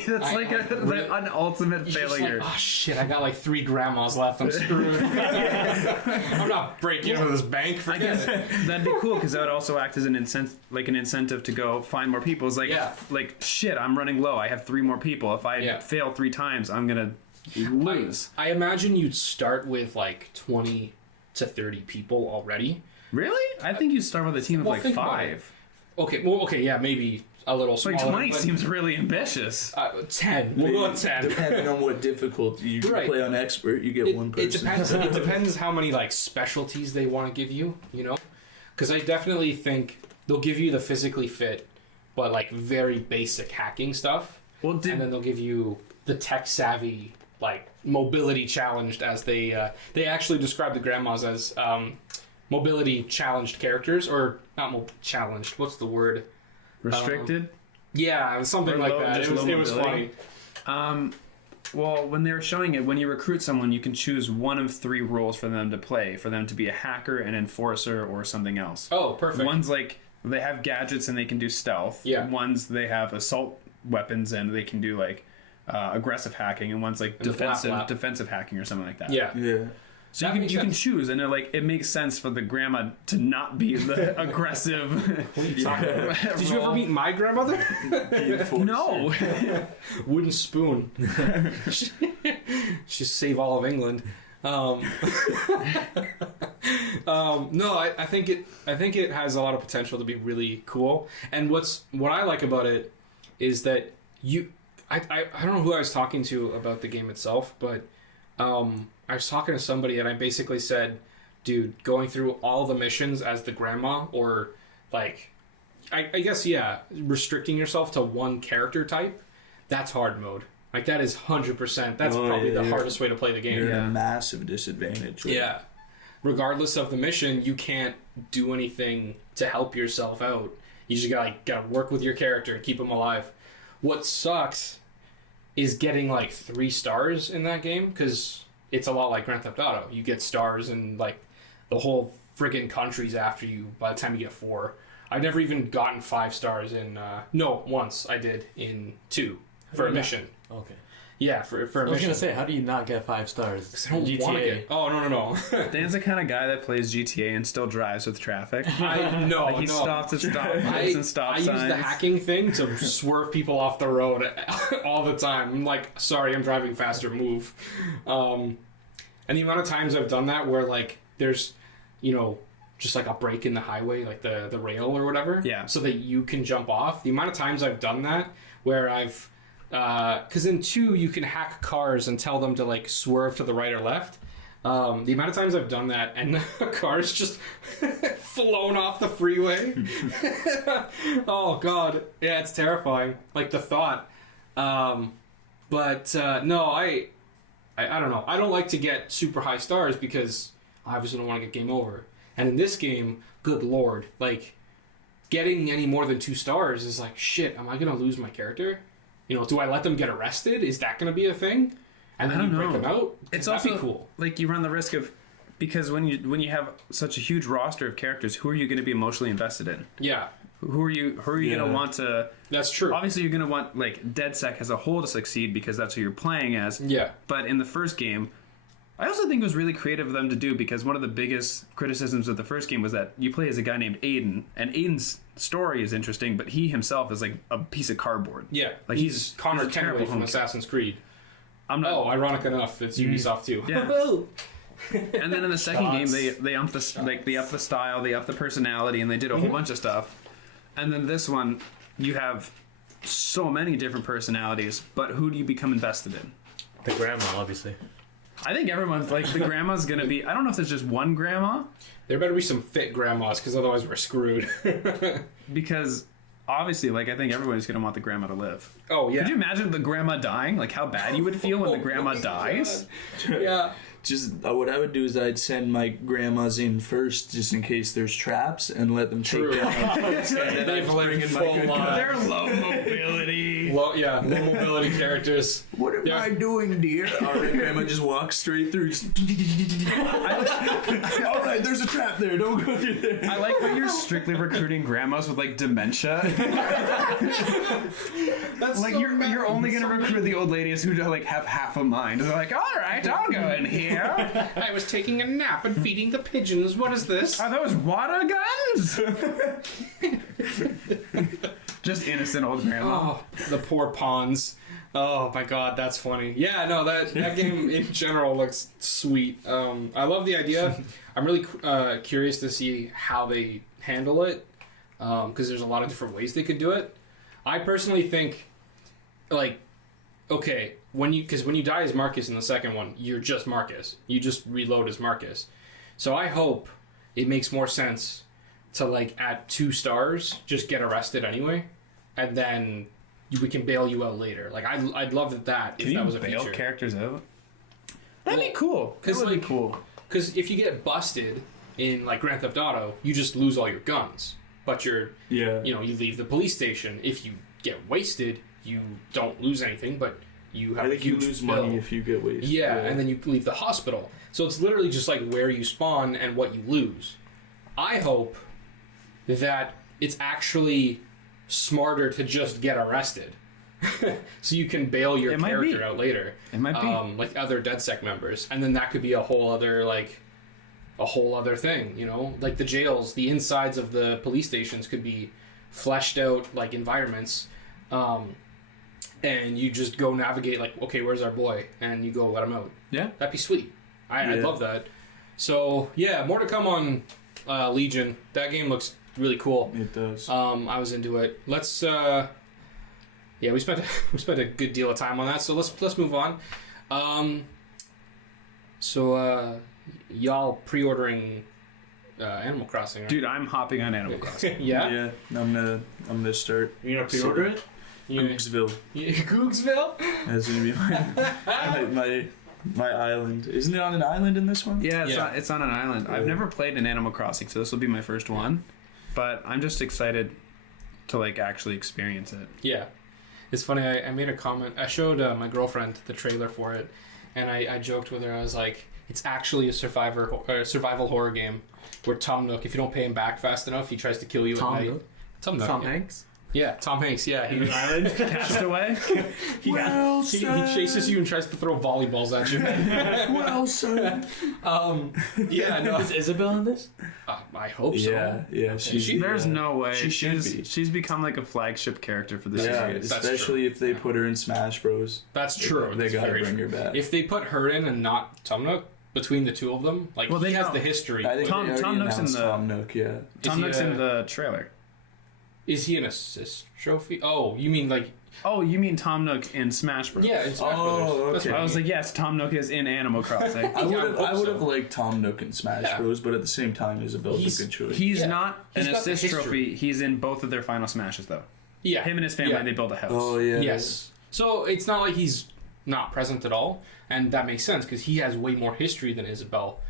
That's an ultimate failure. Like, oh shit, I got like 3 grandmas left. I'm screwed. I'm not breaking into this bank. I guess that'd be cool, because that would also act as an incentive to go find more people. It's like shit, I'm running low. I have 3 more people. If I fail 3 times, I'm gonna lose. I imagine you'd start with like 20 to 30 people already. Really? I think you start with a team of like 5. Okay, well, okay, yeah, maybe a little Like smaller. 20 seems really ambitious. 10. We'll go with 10. Depending on what difficulty you Right. play on expert, you get one person. It depends how many like specialties they want to give you, you know? Because I definitely think they'll give you the physically fit, but like very basic hacking stuff. Well, And then they'll give you the tech savvy, like mobility challenged, as they actually describe the grandmas as mobility challenged characters, or not challenged. What's the word? restricted? Yeah, something Or like low- that. just It was low funny. mobility? Well, when they were showing it, when you recruit someone, you can choose one of 3 roles for them to play, for them to be a hacker, an enforcer, or something else. Oh, perfect. One's like, they have gadgets and they can do stealth. Yeah. One's they have assault weapons and they can do like aggressive hacking, and one's like And the flap flap. defensive hacking or something like that. Yeah. Yeah. So That you makes can sense. choose, and they're like, it makes sense for the grandma to not be the aggressive. Did you ever meet my grandmother? No. Wooden spoon. She's save all of England. No, I think it has a lot of potential to be really cool. And what I like about it is that I don't know who I was talking to about the game itself, but I was talking to somebody and I basically said, dude, going through all the missions as the grandma, or like, I guess, yeah, restricting yourself to one character type, that's hard mode. Like, that is 100%. That's probably the hardest way to play the game. You're at a massive disadvantage. Right? Yeah. Regardless of the mission, you can't do anything to help yourself out. You just gotta work with your character and keep them alive. What sucks is getting like 3 stars in that game, because it's a lot like Grand Theft Auto. You get stars and like the whole friggin' country's after you by the time you get 4. I've never even gotten 5 stars in no, once I did in 2 for a mission. Okay. Yeah, for a mission. I was gonna say, how do you not get 5 stars? 'Cause I don't want to get. Oh, no. Dan's the kind of guy that plays GTA and still drives with traffic. No, Like, he stops at stoplights and stop I signs. use the hacking thing to swerve people off the road all the time. I'm like, sorry, I'm driving faster, move. And the amount of times I've done that where like there's, just like a break in the highway, like the rail or whatever. Yeah. So that you can jump off. The amount of times I've done that where I've, because in 2 you can hack cars and tell them to like swerve to the right or left. The amount of times I've done that and the car's just flown off the freeway. Oh god, yeah, it's terrifying. Like the thought. No, I don't know. I don't like to get super high stars because I obviously don't want to get game over. And in this game, good lord, like getting any more than 2 stars is like, shit, am I gonna lose my character? Do I let them get arrested? Is that gonna be a thing? And then I you don't break know. them out? It's That'd be also cool. like you run the risk of, because when you have such a huge roster of characters, who are you going to be emotionally invested in? Yeah, Who are you going to want to? that's true. Obviously, you're going to want like DedSec as a whole to succeed because that's who you're playing as. Yeah. But in the first game, I also think it was really creative of them to do, because one of the biggest criticisms of the first game was that you play as a guy named Aiden, and Aiden's story is interesting, but he himself is like a piece of cardboard. Yeah, Like he's Connor a terrible Kenway from home- Assassin's Creed. I'm not. Oh, ironic enough, it's Ubisoft too. Yeah. And then in the second game, they up the style, they up the personality, and they did a whole bunch of stuff. And then this one, you have so many different personalities, but who do you become invested in? The grandma, obviously. I think everyone's like, the grandma's gonna be. I don't know if there's just one grandma, There better be some fit grandmas, because otherwise we're screwed. because obviously, like, I think everybody's gonna want the grandma to live. Oh yeah. Could you imagine the grandma dying? Like, how bad you would feel when the grandma dies? Yeah. Just what I would do is I'd send my grandmas in first, just in case there's traps, and let them True. take down. And then They've I'd bring in my full good on. guy. They're low mobility. Low mobility characters. What am I doing, dear? All right, grandma just walks straight through. All right, there's a trap there. Don't go through there. I like how you're strictly recruiting grandmas with like dementia. That's Like so you're only gonna recruit the old ladies who like have half a mind. They're like, all right, I'll go in here. I was taking a nap and feeding the pigeons. What is this? Are those water guns? Just innocent old grandma. Oh, the poor pawns. Oh my god, that's funny. Yeah, no, that game in general looks sweet. I love the idea. I'm really curious to see how they handle it, because there's a lot of different ways they could do it. I personally think, like, okay, when you die as Marcus in the second one, you're just Marcus. You just reload as Marcus. So I hope it makes more sense to, like, at 2 stars, just get arrested anyway, and then we can bail you out later. Like, I'd love that if that was a feature. Can you bail characters out? That'd be cool. That would be cool. Because if you get busted in, like, Grand Theft Auto, you just lose all your guns. But you leave the police station. If you get wasted, you don't lose anything, but you have a huge you lose bill. money if you get wasted. Yeah, and then you leave the hospital. So it's literally just like where you spawn and what you lose. I hope that it's actually smarter to just get arrested. So you can bail your character out later. It might be. Like other DedSec members. And then that could be a whole other thing, you know? Like the jails, the insides of the police stations could be fleshed out like environments. And you just go navigate like, okay, where's our boy? And you go let him out. Yeah. That'd be sweet. I'd love that. So, yeah, more to come on Legion. That game looks really cool. It does. I was into it. Let's we spent a good deal of time on that. So let's move on. Y'all pre-ordering Animal Crossing, right? Dude, I'm hopping on Animal Crossing. Yeah. Yeah. I'm gonna start. You're gonna pre-order it? Googsville. Googsville? That's gonna be my island. Isn't it on an island in this one? Yeah, it's on an island. I've never played an Animal Crossing, so this will be my first one. But I'm just excited to like actually experience it. Yeah. It's funny, I made a comment. I showed my girlfriend the trailer for it, and I joked with her. I was like, it's actually a survival horror game where Tom Nook, if you don't pay him back fast enough, he tries to kill you at night. Tom Nook. Tom Hanks? Yeah, Tom Hanks, yeah. He Island Castaway. he chases you and tries to throw volleyballs at you. Well, sir. Yeah, no. Is Isabel in this? I hope so. Yeah. There's no way. She should be. She's become like a flagship character for the series. Especially if they put her in Smash Bros. That's true. They gotta bring her back. If they put her in and not Tom Nook, between the two of them, like, he has the history. I think Tom Nook's in the Tom Nook, yeah. Tom Nook's in the trailer. Is he an assist trophy? Oh, you mean like... Oh, you mean Tom Nook in Smash Bros? Yeah, in Smash Bros. That's I was like, yes, Tom Nook is in Animal Crossing. I would have liked Tom Nook in Smash Bros, but at the same time, Isabel's a good choice. He's not an assist trophy. He's in both of their final Smashes, though. Yeah. Him and his family, they build a house. Oh, yeah. Yes. So it's not like he's not present at all, and that makes sense, because he has way more history than Isabel,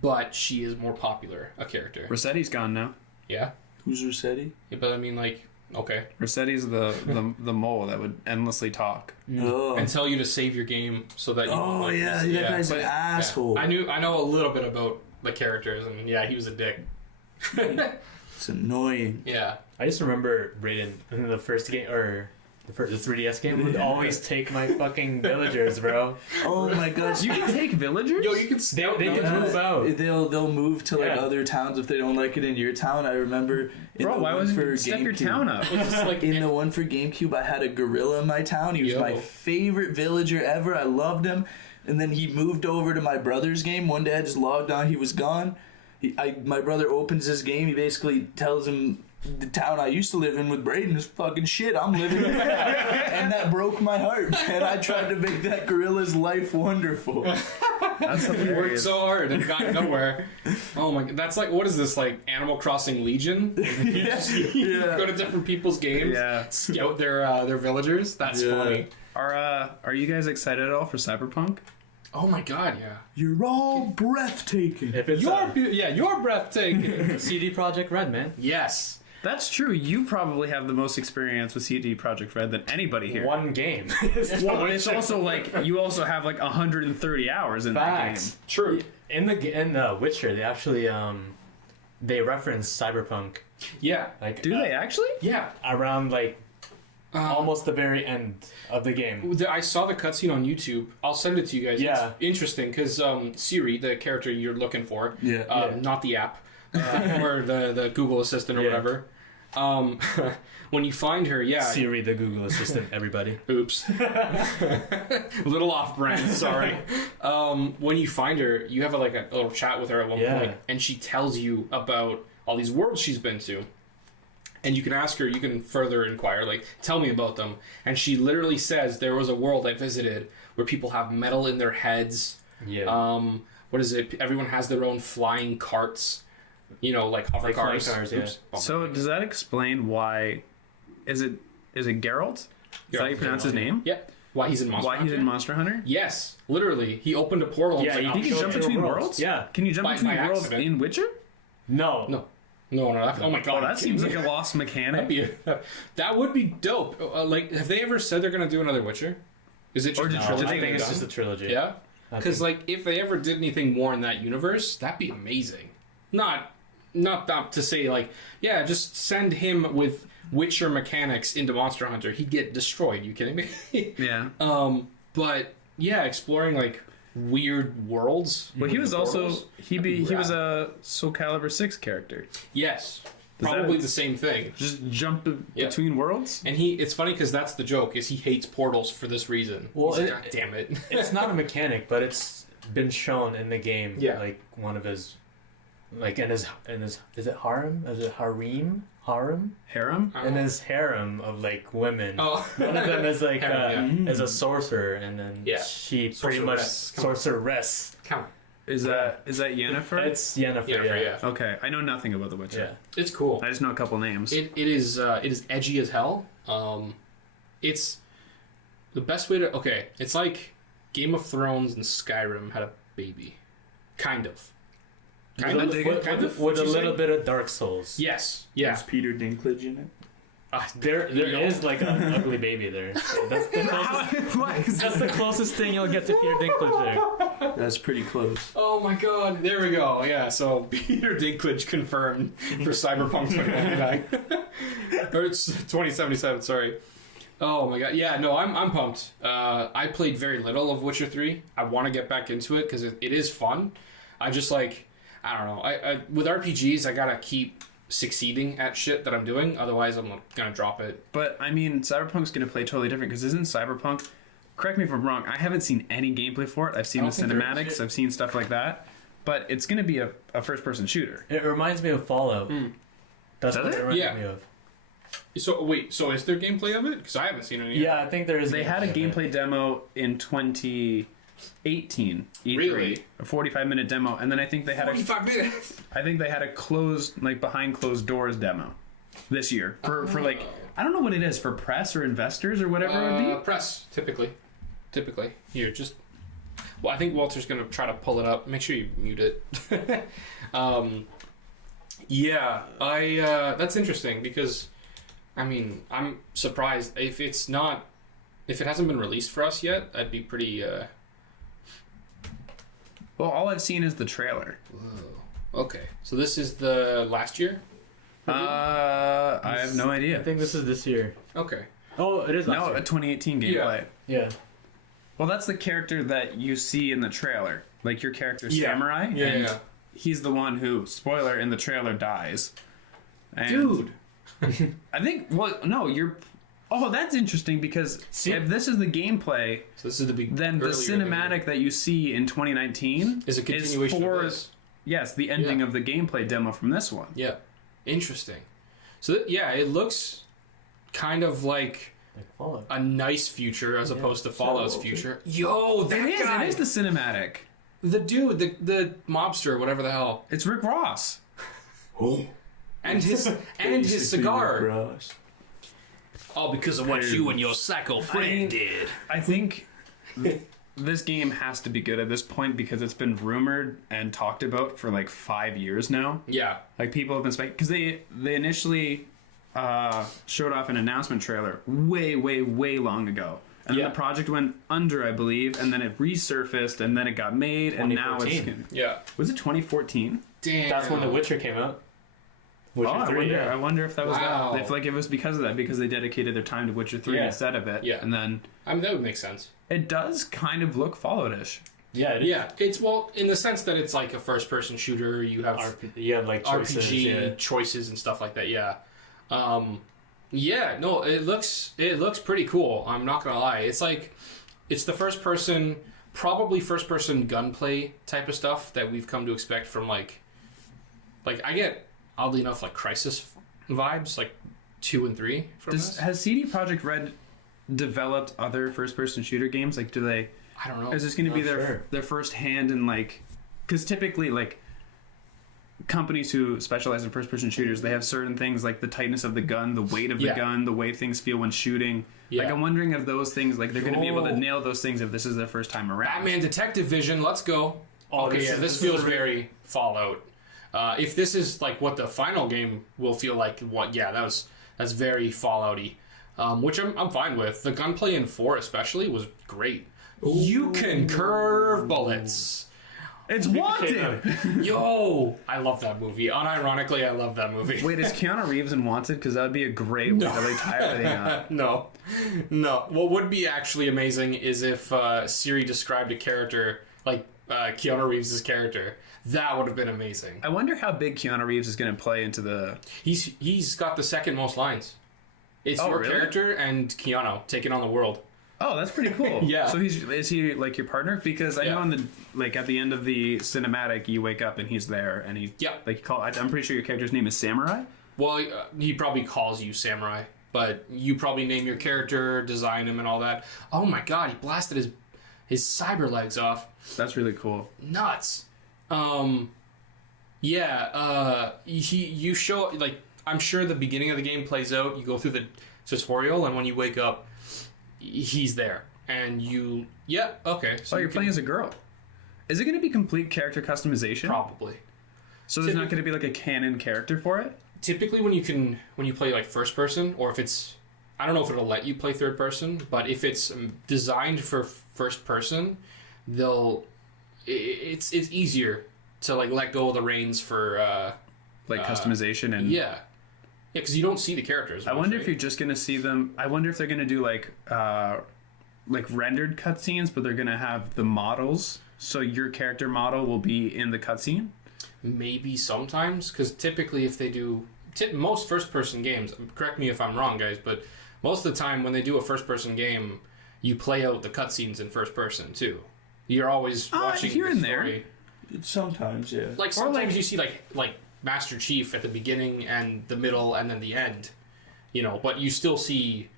but she is more popular, a character. Rossetti's gone now. Yeah. Who's Rossetti? Yeah, but I mean, like, okay. Rossetti's the mole that would endlessly talk. Oh. And tell you to save your game so that you Oh, yeah, that guy's an asshole. I know a little bit about the characters, and yeah, he was a dick. It's annoying. Yeah. I just remember Braydon in the first game, or the 3DS game, would always take my fucking villagers, bro. Oh my gosh. You can take villagers? Yo, you can They can move out. They'll move to like other towns if they don't like it in your town. I remember why wasn't you step your town up? In the one for GameCube, I had a gorilla in my town. He was my favorite villager ever. I loved him. And then he moved over to my brother's game. One day I just logged on. He was gone. My brother opens his game. He basically tells him, the town I used to live in with Braydon is fucking shit. I'm living in that. And that broke my heart. And I tried to make that gorilla's life wonderful. That's hilarious. We worked so hard and got nowhere. Oh my god, that's like, what is this, like Animal Crossing Legion? You go to different people's games, scout their villagers. That's funny. Are you guys excited at all for Cyberpunk? Oh my god, yeah. You're all breathtaking. If it's you're breathtaking. CD Projekt Red, man. Yes. That's true. You probably have the most experience with CD Projekt Red than anybody here. One game. Well, it's also like you also have like 130 hours in that game. True. In the Witcher, they actually they reference Cyberpunk. Yeah. Like, do they actually? Yeah. Around like almost the very end of the game. I saw the cutscene on YouTube. I'll send it to you guys. Yeah. It's interesting because Siri, the character you're looking for, not the app, or the Google Assistant or whatever. When you find her, Siri, the Google Assistant, everybody. Oops. Little off-brand, sorry. When you find her, you have a little chat with her at one point, and she tells you about all these worlds she's been to. And you can ask her, you can further inquire, like, tell me about them. And she literally says, there was a world I visited where people have metal in their heads. Yeah. What is it? Everyone has their own flying carts. You know, like hover cars. Yeah. So does that explain why? Is it Geralt? Is that how you pronounce his name? Yeah. Why he's in Monster Hunter? Why he's in Monster Hunter? Yes, literally. He opened a portal. Yeah, and He can jump between worlds? Yeah. Can you jump By between worlds accident. in Witcher? No. No. Oh my god. Oh, that seems like a lost mechanic. That would be dope. Like, have they ever said they're gonna do another Witcher? Is it just Or a did trilogy? I think they've it's done? just a trilogy. Yeah. I Because think. like, if they ever did anything more in that universe, that'd be amazing. Not that to say like, yeah, just send him with Witcher mechanics into Monster Hunter. He'd get destroyed. You kidding me? Yeah. But yeah, exploring like weird worlds. Well, he was also Portals. he was a Soul Calibur 6 character. Yes, Is probably that- the same thing. Just jump Yeah. between worlds. And it's funny because that's the joke, is he hates portals for this reason. Well, He's like, it- God damn it. It's not a mechanic, but it's been shown in the game. Yeah. Like one of his, like in his is it harem? Is it harem? Harem? Harem. In his harem of like women. Oh. One of them is like Harem, is a sorcerer, and then Yeah. she pretty much Sorceress. Come on. sorceress. Come on. Is that Yennefer? It's Yennefer. Yeah. Okay, I know nothing about The Witcher. Yeah. It's cool. I just know a couple names. It is edgy as hell. It's the best way to. Okay, it's like Game of Thrones and Skyrim had a baby, kind of. Kind of. With a What'd you little say? bit of Dark Souls. Yes. Yeah. Is Peter Dinklage in it? There is like an ugly baby there. So that's the closest. Why is That's the closest thing you'll get to Peter Dinklage there. That's pretty close. Oh my god, there we go. Yeah, so Peter Dinklage confirmed for Cyberpunk 2099. Or it's 2077, sorry. Oh my god. Yeah, no, I'm pumped. I played very little of Witcher 3. I want to get back into it because it is fun. I just like, I don't know. I with RPGs, I gotta keep succeeding at shit that I'm doing. Otherwise, I'm gonna drop it. But I mean, Cyberpunk's gonna play totally different because isn't Cyberpunk? Correct me if I'm wrong. I haven't seen any gameplay for it. I've seen the I don't think there cinematics. is. I've seen stuff like that. But it's gonna be a first-person shooter. It reminds me of Fallout. That's Does what it? it reminds Yeah. me of. So wait, so is there gameplay of it? Because I haven't seen any. Yeah, I think there is. They had a of it. gameplay demo in 2018 E3, Really? a 45-minute demo, and then I think they had 45 minutes. a closed, like behind closed doors demo this year for like, I don't know what it is, for press or investors or whatever it would be. Press, typically. Here, just. Well, I think Walter's gonna try to pull it up. Make sure you mute it. Yeah, that's interesting because, I mean, I'm surprised if it hasn't been released for us yet. I'd be pretty. Well, all I've seen is the trailer. Okay, so this is the last year. I have no I idea. think this is this year. Okay. Oh, it is last No, year. a 2018 gameplay. Yeah. Well, that's the character that you see in the trailer. Like your character's Yeah. samurai. and Yeah. He's the one who, spoiler, in the trailer dies. And Dude. I think, well, no, you're... Oh, that's interesting because See- if this is the gameplay, So this is the big. then the earlier cinematic that you see in 2019 is a continuation for, of this. yes, the ending Yeah. of the gameplay demo from this one. Yeah. Interesting. So yeah, it looks kind of like Like Fallout. a nice future as opposed to Fallout's Walter. future. Yo, that guy. It is the cinematic. The dude, the mobster, whatever the hell, It's Rick Ross. and his Basically cigar. Rick Ross. All because of what you and your psycho friend did. I think this game has to be good at this point because it's been rumored and talked about for like 5 years now. Yeah, Like people have been because they initially showed off an announcement trailer way long ago, and Yeah. then the project went under, I believe, and then it resurfaced, and then it got made, and now it's 2014. yeah. was it 2014? Damn. That's when The Witcher came out. Witcher I 3, wonder. yeah. I wonder if that was Wow. that. If like it was because of that, because they dedicated their time to Witcher 3 Yeah. instead of it. Yeah. And then I mean, that would make sense. it does kind of look Fallout-ish. Yeah, it is. Yeah, it's well in the sense that it's like a first-person shooter. You have You have like choices. RPG Yeah. choices and stuff like that. Yeah. Yeah. No, it looks pretty cool. I'm not gonna lie. It's like it's the probably first person gunplay type of stuff that we've come to expect from like I get oddly enough like Crisis vibes, like 2 and 3 from this. Has CD Projekt Red developed other first-person shooter games? Like, do they? I don't know. Is this going to be their first hand in like? Because typically, like, companies who specialize in first-person shooters, they have certain things like the tightness of the gun, the weight of the gun, the way things feel when shooting. Yeah. Like, I'm wondering if those things, like, they're going to be able to nail those things if this is their first time around. Batman Detective Vision, let's go. Oh, okay, this feels very Fallout. If this is like what the final game will feel like, that's very Fallout-y, which I'm fine with. The gunplay in 4 especially was great. Ooh. You can curve bullets. It's Wanted! Yo! I love that movie. Unironically, I love that movie. Wait, is Keanu Reeves in Wanted? Because that would be a great way to like tie everything up. No. What would be actually amazing is if Siri described a character like Keanu Reeves' character. That would have been amazing. I wonder how big Keanu Reeves is going to play into the... He's got the second most lines. It's your character and Keanu taking on the world. Oh, that's pretty cool. Yeah. So is he like your partner? Because I know in the at the end of the cinematic, you wake up and he's there, and he I'm pretty sure your character's name is Samurai. Well, he probably calls you Samurai, but you probably name your character, design him, and all that. Oh my God, he blasted his cyber legs off. That's really cool. Nuts. You show, like, I'm sure the beginning of the game plays out. You go through the tutorial, and when you wake up, he's there, and you okay. So you're playing as a girl. Is it going to be complete character customization? Probably. So there's not going to be like a canon character for it? Typically when you play like first person, or if it's, I don't know if it'll let you play third person, but if it's designed for first person, it's easier to like let go of the reins for customization and because you don't see the characters. I wonder if you're just gonna see them. I wonder if they're gonna do like rendered cutscenes, but they're gonna have the models, so your character model will be in the cutscene. Maybe sometimes, because typically if they do most first-person games, correct me if I'm wrong, guys, but most of the time when they do a first-person game, you play out the cutscenes in first person too. You're always watching here and story. There. Sometimes, yeah. Like sometimes you see like Master Chief at the beginning and the middle and then the end, but you still see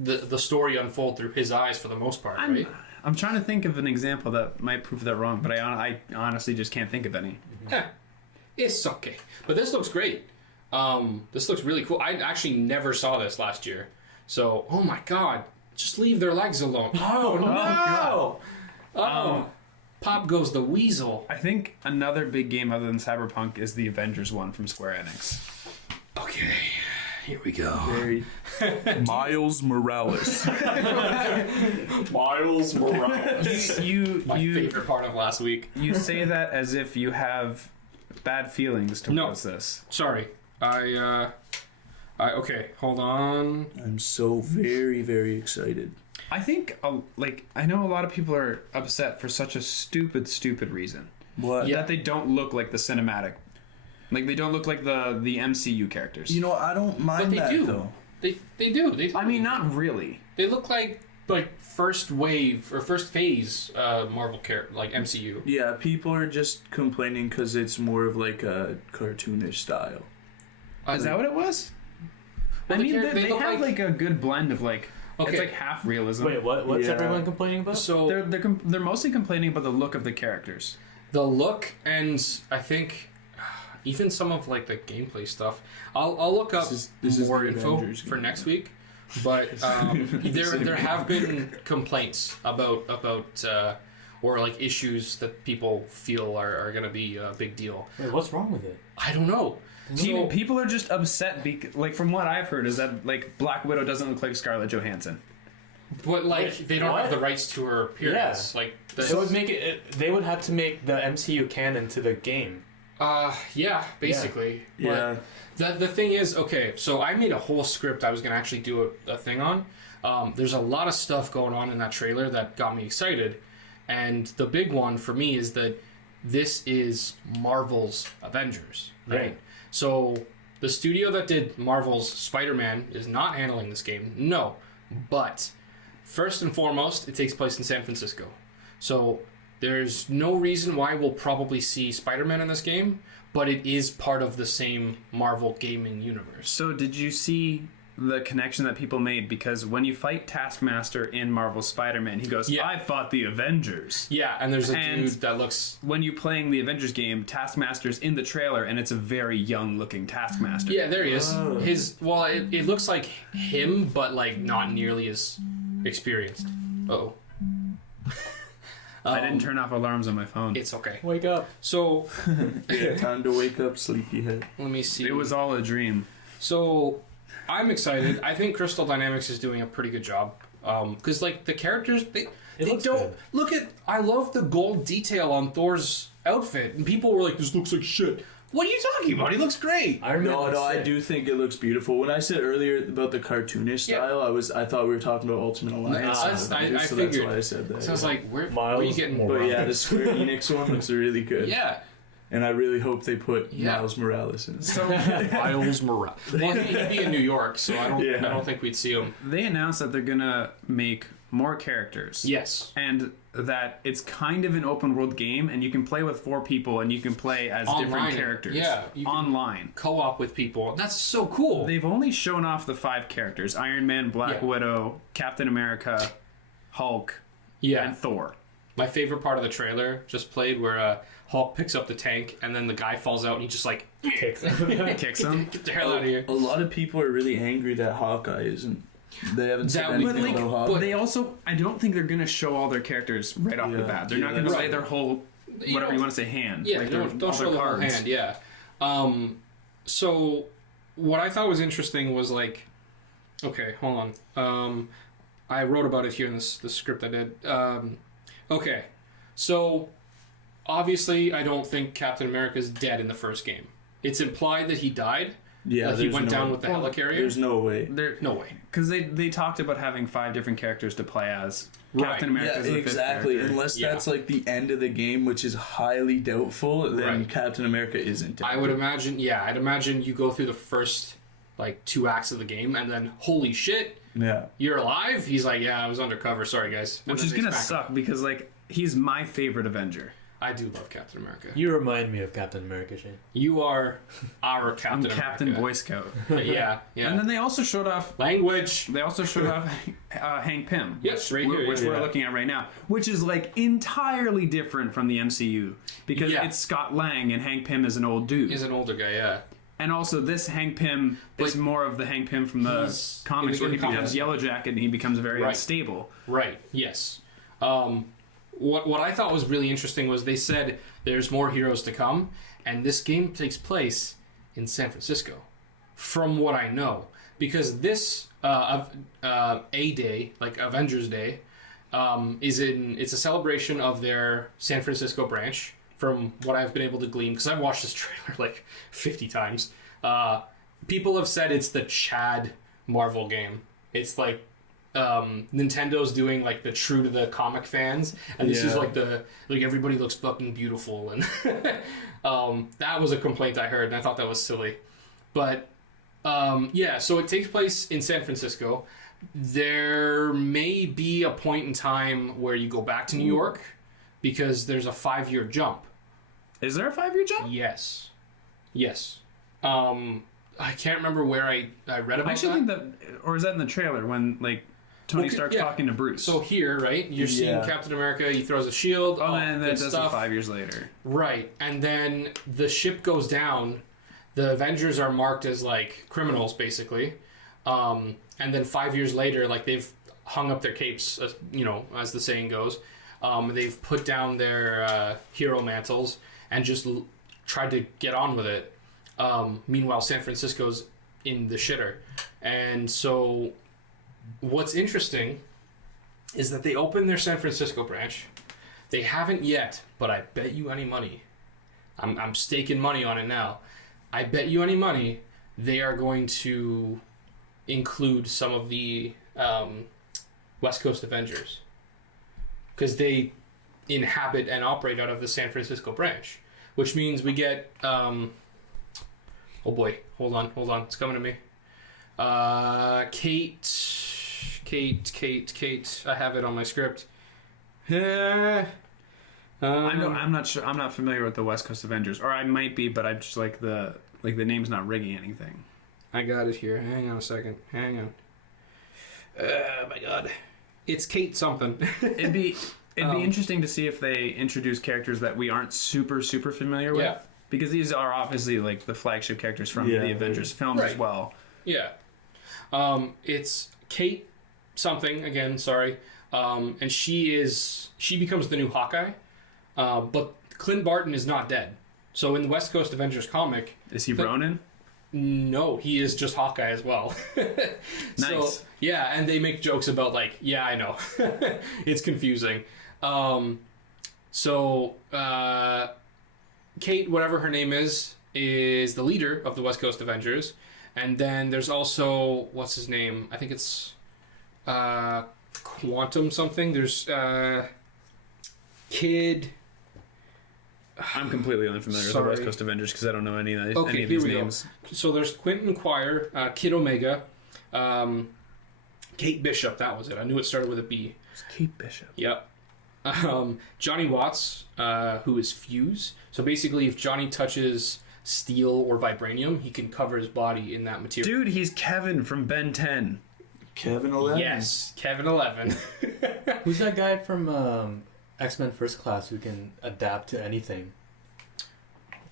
the story unfold through his eyes for the most part, right? I'm trying to think of an example that might prove that wrong, but I honestly just can't think of any. It's okay. But this looks great. This looks really cool. I actually never saw this last year. So, oh my God, just leave their legs alone. Oh no! Oh. Pop goes the weasel. I think another big game other than Cyberpunk is the Avengers one from Square Enix. Okay, here we go. Miles Morales. Miles Morales. My favorite part of last week. You say that as if you have bad feelings towards this. Sorry. Okay, hold on. I'm so very, very excited. I think, I know a lot of people are upset for such a stupid reason. What? That they don't look like the cinematic. Like, they don't look like the MCU characters. I don't mind that, though. They do. I mean, not really. They look like first wave or first phase Marvel character, like MCU. Yeah, people are just complaining because it's more of like a cartoonish style. Is that what it was? Well, I mean, they have like a good blend of like... Okay. It's like half realism. Wait, what's everyone complaining about? So they're mostly complaining about the look of the characters. The look, and I think even some of like the gameplay stuff. I'll look up more info for next week. But there have been complaints about or like issues that people feel are going to be a big deal. Wait, what's wrong with it? I don't know. People are just upset from what I've heard is that like Black Widow doesn't look like Scarlett Johansson. But like they don't have the rights to her appearance. Yeah. Like it would make it. They would have to make the MCU canon to the game. Yeah, basically. Yeah. But the thing is, okay, so I made a whole script I was gonna actually do a thing on. There's a lot of stuff going on in that trailer that got me excited, and the big one for me is that this is Marvel's Avengers, right? So the studio that did Marvel's Spider-Man is not handling this game, no. But first and foremost, it takes place in San Francisco. So There's no reason why we'll probably see Spider-Man in this game, but it is part of the same Marvel gaming universe. So did you see the connection that people made? Because when you fight Taskmaster in Marvel Spider-Man, he goes, I fought the Avengers. Yeah, and there's a dude that looks... When you're playing the Avengers game, Taskmaster's in the trailer, and it's a very young-looking Taskmaster. Yeah, there he is. It looks like him, but like not nearly as experienced. Uh-oh. I didn't turn off alarms on my phone. It's okay. Wake up. So... Yeah, time to wake up, sleepyhead. Let me see. It was all a dream. So... I'm excited. I think Crystal Dynamics is doing a pretty good job. Because, like, the characters, they don't... Good. Look at... I love the gold detail on Thor's outfit. And people were like, this looks like shit. What are you talking about? He looks great. I do think it looks beautiful. When I said earlier about the cartoonish style, I thought we were talking about Ultimate Alliance. I so figured. that's why I said that. So I was like, where Miles are you getting... Morales. But yeah, the Square Enix one looks really good. Yeah. And I really hope they put Miles Morales in it. So Miles Morales. Well, he'd be in New York, so I don't think we'd see him. They announced that they're gonna make more characters. Yes. And that it's kind of an open world game, and you can play with 4 people, and you can play as Online. different characters. Yeah. You can online. co-op with people. That's so cool. They've only shown off the 5 characters: Iron Man, Black Widow, Captain America, Hulk, and Thor. My favorite part of the trailer just played where Hulk picks up the tank and then the guy falls out and he just like Kicks him. Kicks him. Get the hell out of here. A lot of people are really angry that Hawkeye isn't. They haven't said anything about Hawkeye. But they also, I don't think they're gonna show all their characters right off the bat. They're not gonna play their whole, whatever you want to say, hand. Yeah, like don't show the whole hand. Yeah. So what I thought was interesting was like, okay, hold on. I wrote about it here in this script I did. Okay, so obviously I don't think Captain America's dead in the first game. It's implied that he died. Yeah, like he went down with the helicarrier. There's no way. No way. Because they talked about having 5 different characters to play as. Captain America's the 5th character. Unless that's like the end of the game, which is highly doubtful, then Captain America isn't dead. I would imagine, I'd imagine you go through the first like 2 acts of the game and then holy shit, you're alive? He's like, I was undercover, sorry guys. And which is gonna suck because like he's my favorite Avenger. I do love Captain America. You remind me of Captain America, Shane. You are our Captain I'm America. Captain Boy Scout. Yeah. And then they also showed off language. They also showed off Hank Pym. Yes, right here. Which we're looking at right now. Which is like entirely different from the MCU. Because it's Scott Lang and Hank Pym is an old dude. He's an older guy, yeah. And also this Hank Pym is more of the Hank Pym from the comics where he becomes Yellow Jacket and he becomes very unstable. Right, yes. What I thought was really interesting was they said there's more heroes to come, and this game takes place in San Francisco, from what I know. Because this A-Day, like Avengers Day, it's a celebration of their San Francisco branch, from what I've been able to glean, because I've watched this trailer like 50 times. People have said it's the Chad Marvel game. It's like Nintendo's doing like the true to the comic fans, and this is like everybody looks fucking beautiful, and that was a complaint I heard, and I thought that was silly. But so it takes place in San Francisco. There may be a point in time where you go back to New York because there's a 5-year jump. Is there a 5-year jump? Yes. I can't remember where I read about that. I actually think that, or is that in the trailer when like Tony Stark's talking to Bruce? So here, right, you're seeing Captain America. He throws a shield. And then it does it 5 years later. Right, and then the ship goes down. The Avengers are marked as like criminals, basically. And then 5 years later, like they've hung up their capes, as the saying goes. They've put down their hero mantles and just tried to get on with it. Meanwhile, San Francisco's in the shitter. And so what's interesting is that they opened their San Francisco branch. They haven't yet, but I bet you any money. I'm staking money on it now. I bet you any money they are going to include some of the West Coast Avengers. Because they inhabit and operate out of the San Francisco branch. Which means we get... oh boy, hold on, it's coming to me. Kate, I have it on my script. I'm not sure. I'm not familiar with the West Coast Avengers, or I might be, but I'm just like the name's not ringing anything. I got it here. Hang on a second. Hang on. My God, it's Kate something. It'd be interesting to see if they introduce characters that we aren't super familiar with. Yeah. Because these are obviously like the flagship characters from the Avengers films as well. Yeah. It's Kate something again. Sorry. And she becomes the new Hawkeye. But Clint Barton is not dead. So in the West Coast Avengers comic, is he Ronin? No, he is just Hawkeye as well. Nice. So, yeah, and they make jokes about like, yeah, I know. It's confusing. Kate, whatever her name is the leader of the West Coast Avengers. And then there's also, what's his name? I think it's Quantum something. There's Kid... I'm completely unfamiliar with the West Coast Avengers because I don't know any of these names. Go. So there's Quentin Quire, Kid Omega, Kate Bishop, that was it. I knew it started with a B. It's Kate Bishop. Yep. Johnny Watts, who is Fuse. So basically, if Johnny touches steel or vibranium, he can cover his body in that material. Dude, he's Kevin from Ben 10. Kevin 11? Yes, Kevin 11. Who's that guy from X-Men First Class who can adapt to anything?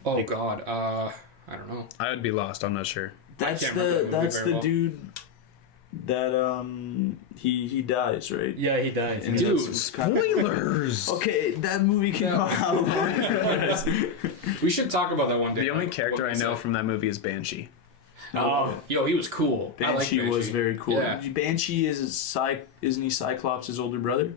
Oh, God. I don't know. I would be lost. I'm not sure. That's the dude that he dies, right? Yeah, he dies. And Dude, spoilers! Okay, that movie came out how long ago? We should talk about that one day. The only character I know from that movie is Banshee. Oh, yo, he was cool. Banshee, I like was very cool. Yeah. Banshee isn't he Cyclops' older brother?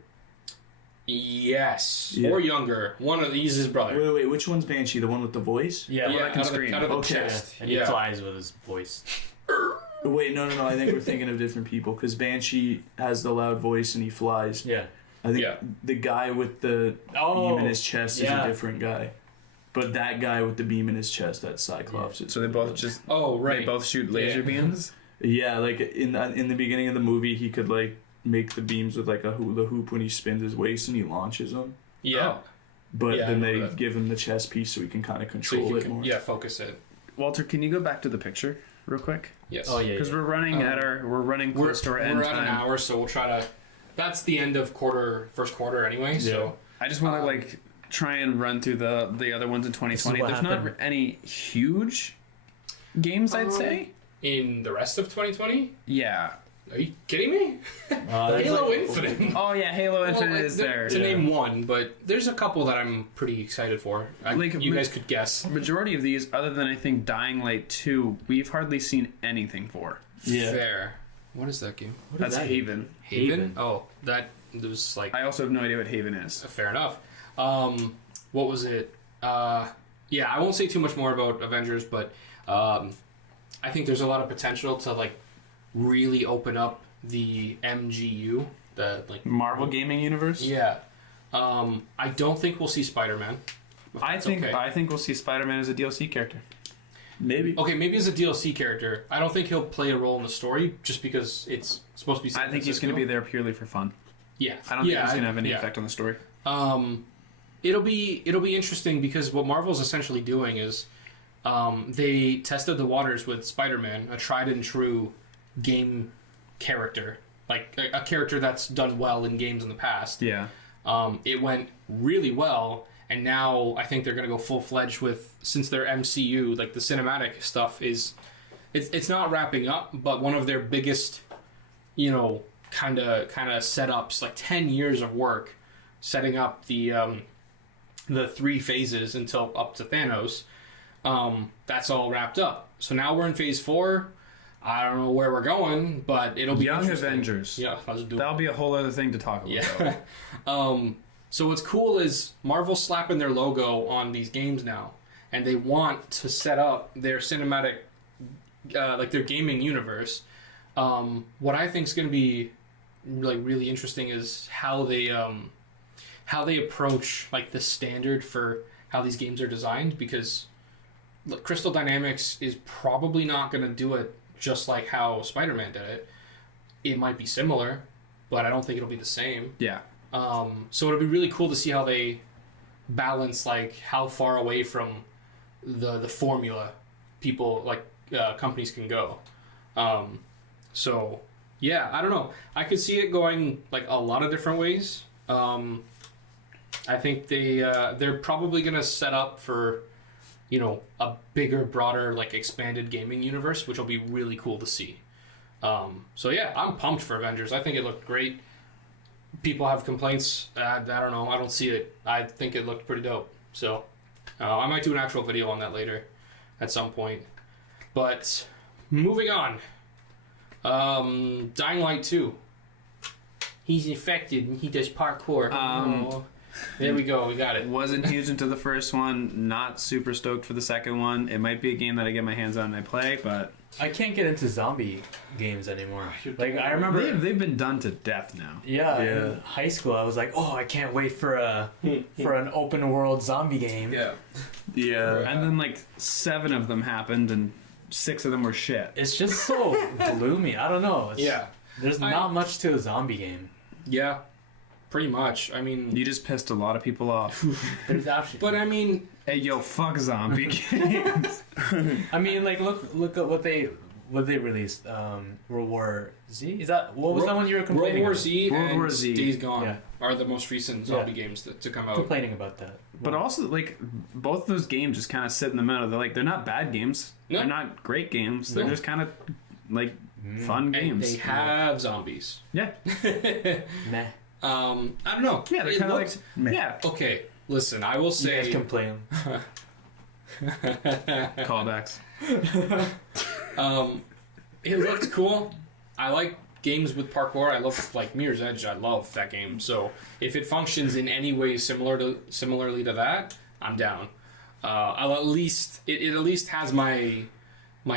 Yes, Yeah. or younger. He's his brother. Wait, which one's Banshee? The one with the voice? Yeah, Yeah, I can out scream. of the Okay. chest. and he flies with his voice. Wait, no. I think we're thinking of different people because Banshee has the loud voice and he flies. Yeah. I think the guy with the beam in his chest is a yeah. different guy. But that guy with the beam in his chest, that's Cyclops. So they both just... Oh, right. They both shoot laser beams? Yeah, like in the beginning of the movie, he could like make the beams with like a hula hoop when he spins his waist and he launches them. Yeah. But Yeah, then I know they that. give him the chest piece so he can kind of So control you it can, more. focus it. Walter, can you go back to the picture real quick? Yes. Oh, yeah. Because we're running close to our end We're at time. an hour, so we'll try to... That's the end of first quarter anyway, so... I just want to try and run through the other ones in 2020. There's not any huge games, I'd say. In the rest of 2020? Yeah. Are you kidding me? Halo Infinite. Oh yeah, Halo Infinite is there. To name one, but there's a couple that I'm pretty excited for. You guys could guess. Majority of these, other than I think Dying Light 2, we've hardly seen anything for. Yeah. Fair. What is that game? That's Haven. Haven? Oh, that was like... I also have no idea what Haven is. Fair enough. What was it? Yeah, I won't say too much more about Avengers, but I think there's a lot of potential to really open up the MGU, the Marvel Gaming Universe. Yeah. I don't think we'll see Spider-Man. I think we'll see Spider-Man as a DLC character. Maybe. Okay, maybe as a DLC character. I don't think he'll play a role in the story just because it's supposed to be. I think he's going to be there purely for fun. Yeah. I don't think he's going to have any effect on the story. It'll be interesting because what Marvel's essentially doing is they tested the waters with Spider-Man, a tried and true game character, like a character that's done well in games in the past. Yeah. It went really well, and now I think they're going to go full-fledged since their MCU, like the cinematic stuff it's not wrapping up, but one of their biggest, kind of setups, like 10 years of work setting up the 3 phases until up to Thanos. That's all wrapped up. So now we're in phase 4. I don't know where we're going, but it'll be Young Avengers. Yeah, let's do it. That'll be a whole other thing to talk about. Yeah. So what's cool is Marvel's slapping their logo on these games now, and they want to set up their cinematic, their gaming universe. What I think is going to be really interesting is how they approach the standard for how these games are designed, because Crystal Dynamics is probably not going to do it just like how Spider-Man did it. It might be similar, but I don't think it'll be the same. Yeah. So it'll be really cool to see how they balance like how far away from the formula people like companies can go. So yeah, I don't know. I could see it going like a lot of different ways. I think they're probably gonna set up for, you know, a bigger, broader, like expanded gaming universe, which will be really cool to see. So yeah, I'm pumped for Avengers. I think it looked great. People have complaints. I don't know. I don't see it. I think it looked pretty dope. So I might do an actual video on that later at some point. But moving on. Dying Light 2. He's infected and he does parkour. There we go. We got it. Wasn't huge into the first one. Not super stoked for the second one. It might be a game that I get my hands on and I play, but I can't get into zombie games anymore. Like I remember they've been done to death now. Yeah, in high school I was like, oh, I can't wait for an open world zombie game. Yeah. And then like 7 of them happened and 6 of them were shit. It's just so gloomy. I don't know. There's not much to a zombie game. Yeah. Pretty much. I mean, you just pissed a lot of people off. There's actually, but I mean, hey, yo, fuck zombie games. I mean, like, look at what they released. World War Z. Is that what was that one you were complaining? World War Z World and War Z. Days Gone are the most recent zombie games to come out. Complaining about that, but also like both of those games just kind of sit in the middle. They're not bad games. No. They're not great games. They're just kind of like fun games. And they have zombies. Yeah. Meh. I don't know. Yeah, they're kind of like yeah. Okay, listen. I will say. You guys complain. Callbacks. It looked cool. I like games with parkour. I love like Mirror's Edge. I love that game. So if it functions in any way similarly to that, I'm down. I'll at least it at least has my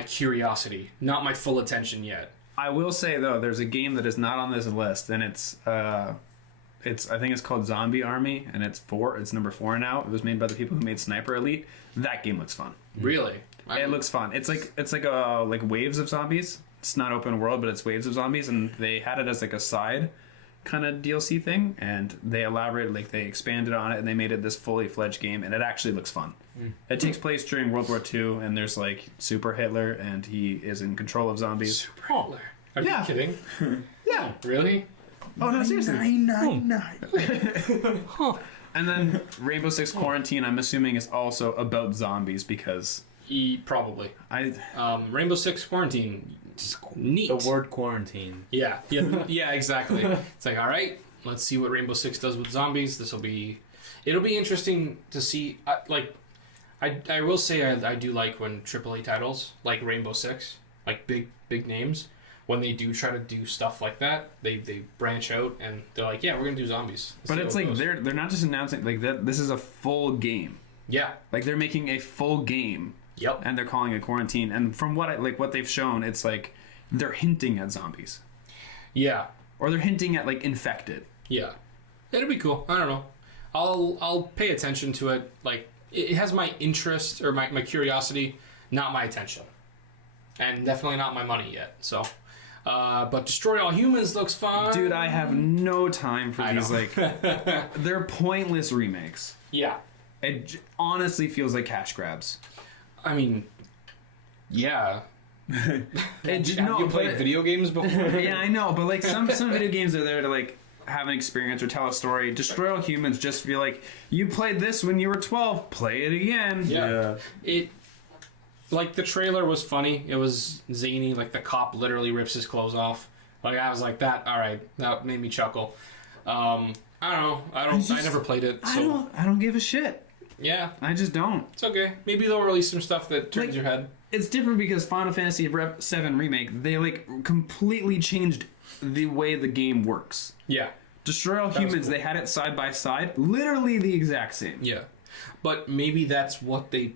curiosity, not my full attention yet. I will say though, there's a game that is not on this list, and it's I think it's called Zombie Army, and it's number 4 now. It was made by the people who made Sniper Elite. That game looks fun. Really? It looks fun. It's like waves of zombies. It's not open world, but it's waves of zombies, and they had it as like a side kind of DLC thing, and they elaborated, like they expanded on it, and they made it this fully fledged game, and it actually looks fun. It takes place during World War II, and there's like Super Hitler, and he is in control of zombies. Super Hitler. Are you kidding? Yeah. Really? Oh no, seriously. 999. And then Rainbow Six Quarantine, I'm assuming, is also about zombies because Probably. I Rainbow Six Quarantine. Neat. The word quarantine. Yeah, exactly. It's like, all right, let's see what Rainbow Six does with zombies. It'll be interesting to see. I will say I do like when AAA titles like Rainbow Six, like big names, when they do try to do stuff like that, they branch out and they're like, yeah, we're gonna do zombies. But it's like they're not just announcing like that. This is a full game. Yeah, like they're making a full game. Yep. And they're calling it Quarantine. And from what they've shown, it's like they're hinting at zombies. Yeah. Or they're hinting at like infected. Yeah. It'll be cool. I don't know. I'll pay attention to it. Like it has my interest or my curiosity, not my attention. And definitely not my money yet. So but Destroy All Humans looks fun. Dude, I have no time for these like they're pointless remakes. Yeah. It honestly feels like cash grabs. I mean, yeah. Have you played but, video games before? Yeah, I know, but like some video games are there to like have an experience or tell a story. Destroy All Humans just feel like you played this when you were 12, play it again. Yeah. It like the trailer was funny. It was zany. Like the cop literally rips his clothes off. Like I was like that. All right, that made me chuckle. I don't know. I never played it. So. I don't give a shit. Yeah. I just don't. It's okay. Maybe they'll release some stuff that turns your head. It's different because Final Fantasy VII Remake, they like completely changed the way the game works. Yeah. Destroy All Humans, cool. They had it side by side, literally the exact same. Yeah. But maybe that's what they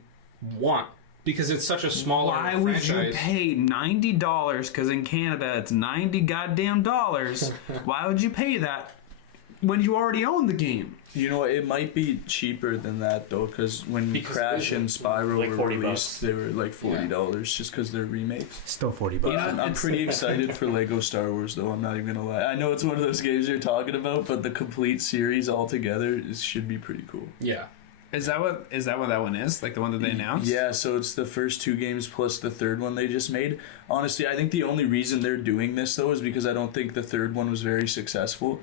want because it's such a smaller franchise. Why would you pay $90 because in Canada it's $90 goddamn dollars? Why would you pay that when you already own the game? You know, it might be cheaper than that though, because when Crash and Spyro like were released, they were like $40 just because they're remakes. Still $40. Yeah, I'm pretty excited for Lego Star Wars though. I'm not even gonna lie. I know it's one of those games you're talking about, but the complete series altogether should be pretty cool. Yeah, Is that what that one is? Like the one that they announced? Yeah, so it's the first 2 games plus the third one they just made. Honestly, I think the only reason they're doing this though is because I don't think the third one was very successful.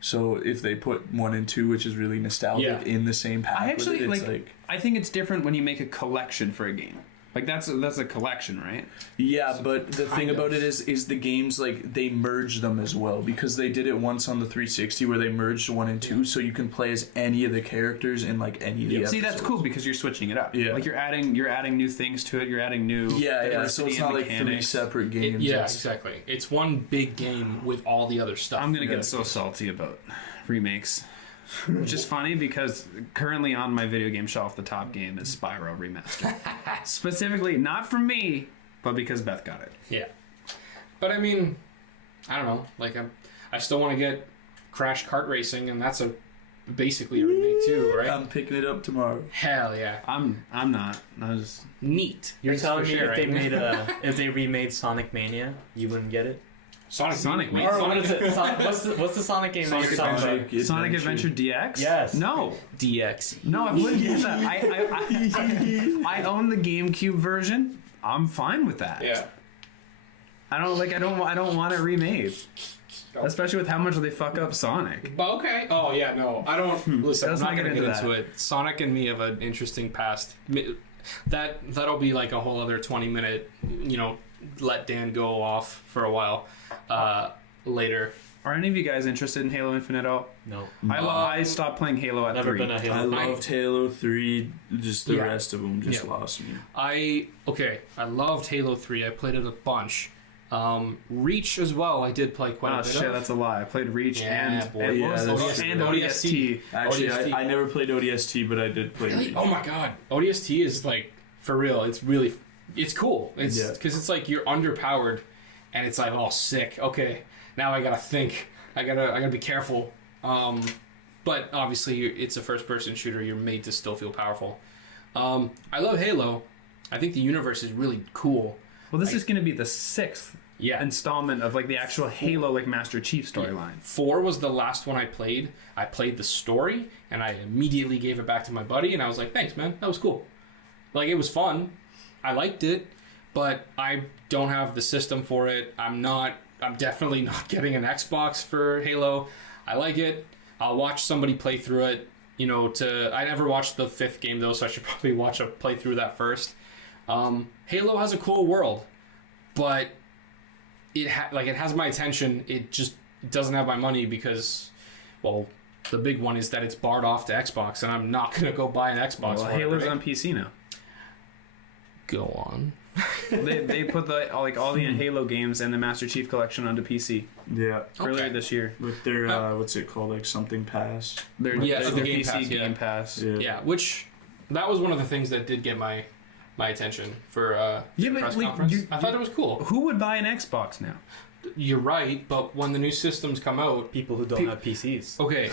So if they put 1 and 2, which is really nostalgic, in the same pack, I actually with it, it's I think it's different when you make a collection for a game. Like that's a collection, right? Yeah, but the thing about it is the games, like, they merge them as well, because they did it once on the 360 where they merged 1 and 2, so you can play as any of the characters in like any of the episodes. See, that's cool because you're switching it up. Yeah, like you're adding new things to it. You're adding new So it's not like 3 separate games. Exactly. It's one big game with all the other stuff. I'm gonna get so salty about remakes. Which is funny because currently on my video game shelf, the top game is Spyro Remastered. Specifically, not from me, but because Beth got it. Yeah. But I mean, I don't know. Like, I still want to get Crash Kart Racing, and that's basically a remake too, right? I'm picking it up tomorrow. Hell yeah. I'm not. I just neat. You're That's telling for me sure, if they right? made if they remade Sonic Mania, you wouldn't get it? Sonic Or what is it? What's the Sonic game that you're talking about? Sonic Adventure DX? Yes. No. DX. No, I wouldn't get that. I own the GameCube version. I'm fine with that. Yeah. I don't want it remade. Especially with how much they fuck up Sonic. Okay. Oh yeah, no, I don't. Listen, Let's I'm not not gonna get get into into it. Sonic and me have an interesting past. That'll be like a whole other 20-minute, let Dan go off for a while later. Are any of you guys interested in Halo Infinite at all? No. I stopped playing Halo at Never 3. been a Halo. I loved Halo 3, just the Yeah. rest of them just lost me. I loved Halo 3. I played it a bunch. Reach as well. I did play quite a bit shit, of. that's a lie. I played Reach Yeah, boy. and Yeah, what was that's the- and true. ODST. Actually, ODST. I never played ODST, but I did play Really? Reach. Oh my god. ODST is like, for real, it's cool. It's because it's like you're underpowered and it's like, oh, sick. Okay, now I gotta think. I gotta be careful. But obviously it's a first person shooter. You're made to still feel powerful. I love Halo. I think the universe is really cool. Well, this is going to be the 6th installment of like the actual Halo like Master Chief storyline. 4 was the last one I played. I played the story and I immediately gave it back to my buddy and I was like, thanks, man. That was cool. Like, it was fun. I liked it, but I don't have the system for it. I'm definitely not getting an Xbox for Halo. I like it. I'll watch somebody play through it. I never watched the 5th game though, so I should probably watch a playthrough of that first. Halo has a cool world, but it has my attention. It just doesn't have my money because, well, the big one is that it's barred off to Xbox, and I'm not gonna go buy an Xbox. Well, for Halo's it, right? on PC now. Go on. they put all the Halo games and the Master Chief Collection onto PC Yeah. earlier this year. With their, what's it called, like something pass? Their the Game PC Pass, Game Pass. Yeah, which that was one of the things that did get my attention for the press conference. I thought it was cool. Who would buy an Xbox now? You're right, but when the new systems come out, People who don't have PCs. okay.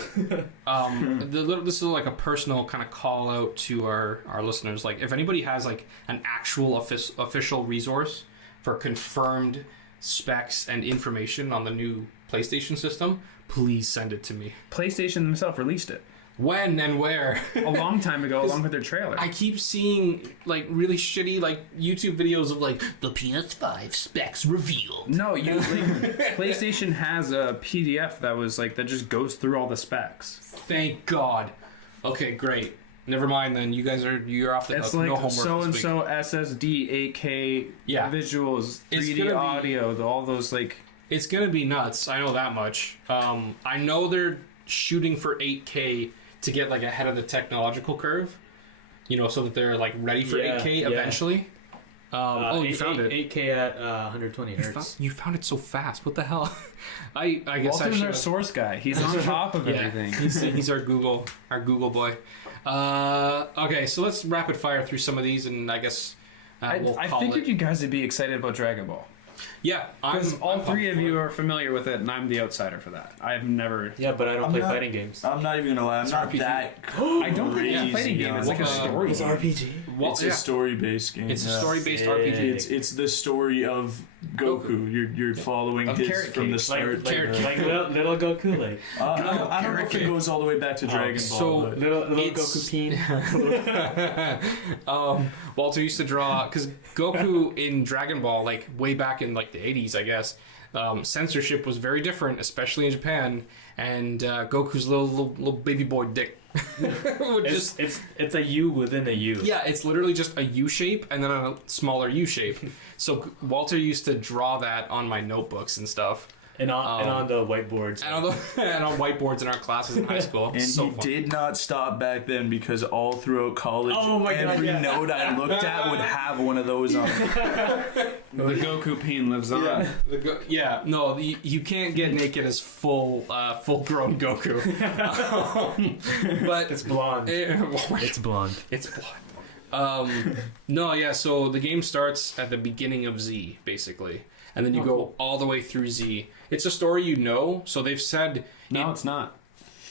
This is like a personal kind of call out to our listeners. Like, if anybody has like an actual official resource for confirmed specs and information on the new PlayStation system, please send it to me. PlayStation themselves released it When and where? a long time ago, along with their trailer. I keep seeing like really shitty like YouTube videos of like the PS5 specs revealed. No, PlayStation has a PDF that just goes through all the specs. Thank God. Okay, great. Never mind then. You're off the hook. It's No like homework so and this so SSD, 8K visuals, It's 3D gonna be- audio, all those like. It's gonna be nuts. I know that much. I know they're shooting for 8K to get like ahead of the technological curve, so that they're like ready for 8K eventually. You found it. 8K at 120 hertz. You found it so fast. What the hell? I guess Walter's I our source guy. He's on top of everything. He's our Google boy. Okay, so let's rapid fire through some of these, and I guess we'll I call figured it. you guys would be excited about Dragon Ball. Yeah, Because all I'm three pumped of for you it. are familiar with it, and I'm the outsider for that. I've never. Yeah, but I don't I'm play not- fighting games. I'm not even gonna lie, I'm not RPG. that I don't think it's a crazy fighting game. It's like a on story. It's game. RPG. It's a story-based game. It's a story-based RPG. It's the story of Goku. You're following his from the start. Like little Goku, like. I don't know if it goes all the way back to Dragon Ball. So little Goku peen. Walter used to draw because Goku in Dragon Ball, like way back in like the 80s, I guess. Censorship was very different, especially in Japan, and Goku's little baby boy dick. It's a U within a U. Yeah, it's literally just a U shape and then a smaller U shape. So Walter used to draw that on my notebooks and stuff. And on the whiteboards. And on whiteboards in our classes in high school. And he did not stop back then because all throughout college, every note I looked at would have one of those on it. The Goku peen lives on. No, you can't get naked as full-grown Goku. But It's blonde. It's blonde. It's blonde. So the game starts at the beginning of Z, basically. And then you go all the way through Z. It's a story you know, so they've said... No, it's not.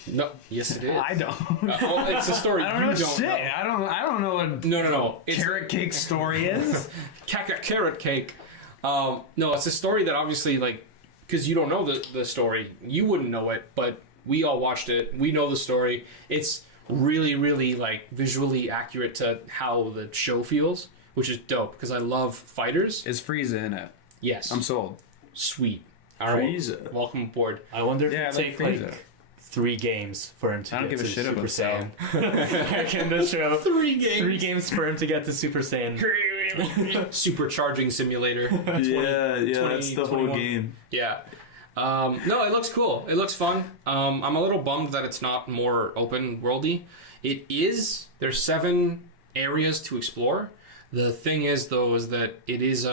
No, yes it is. I don't. It's a story I don't know shit. know. I don't know what No. carrot cake story is. Carrot cake. No, it's a story that obviously, like... Because you don't know the story. You wouldn't know it, but we all watched it. We know the story. It's really, really, like, visually accurate to how the show feels, which is dope, because I love fighters. Is Frieza in it? Yes. I'm sold. Sweet. All right. Frieza. Welcome aboard. I wonder if it like take like 3 games for him to I don't get give a to shit Super about Saiyan. Back in the show. 3 games. 3 games for him to get to Super Saiyan. Supercharging simulator. That's the whole game. Yeah. No, it looks cool. It looks fun. I'm a little bummed that it's not more open worldy. It is. There's 7 areas to explore. The thing is, though, is that it is.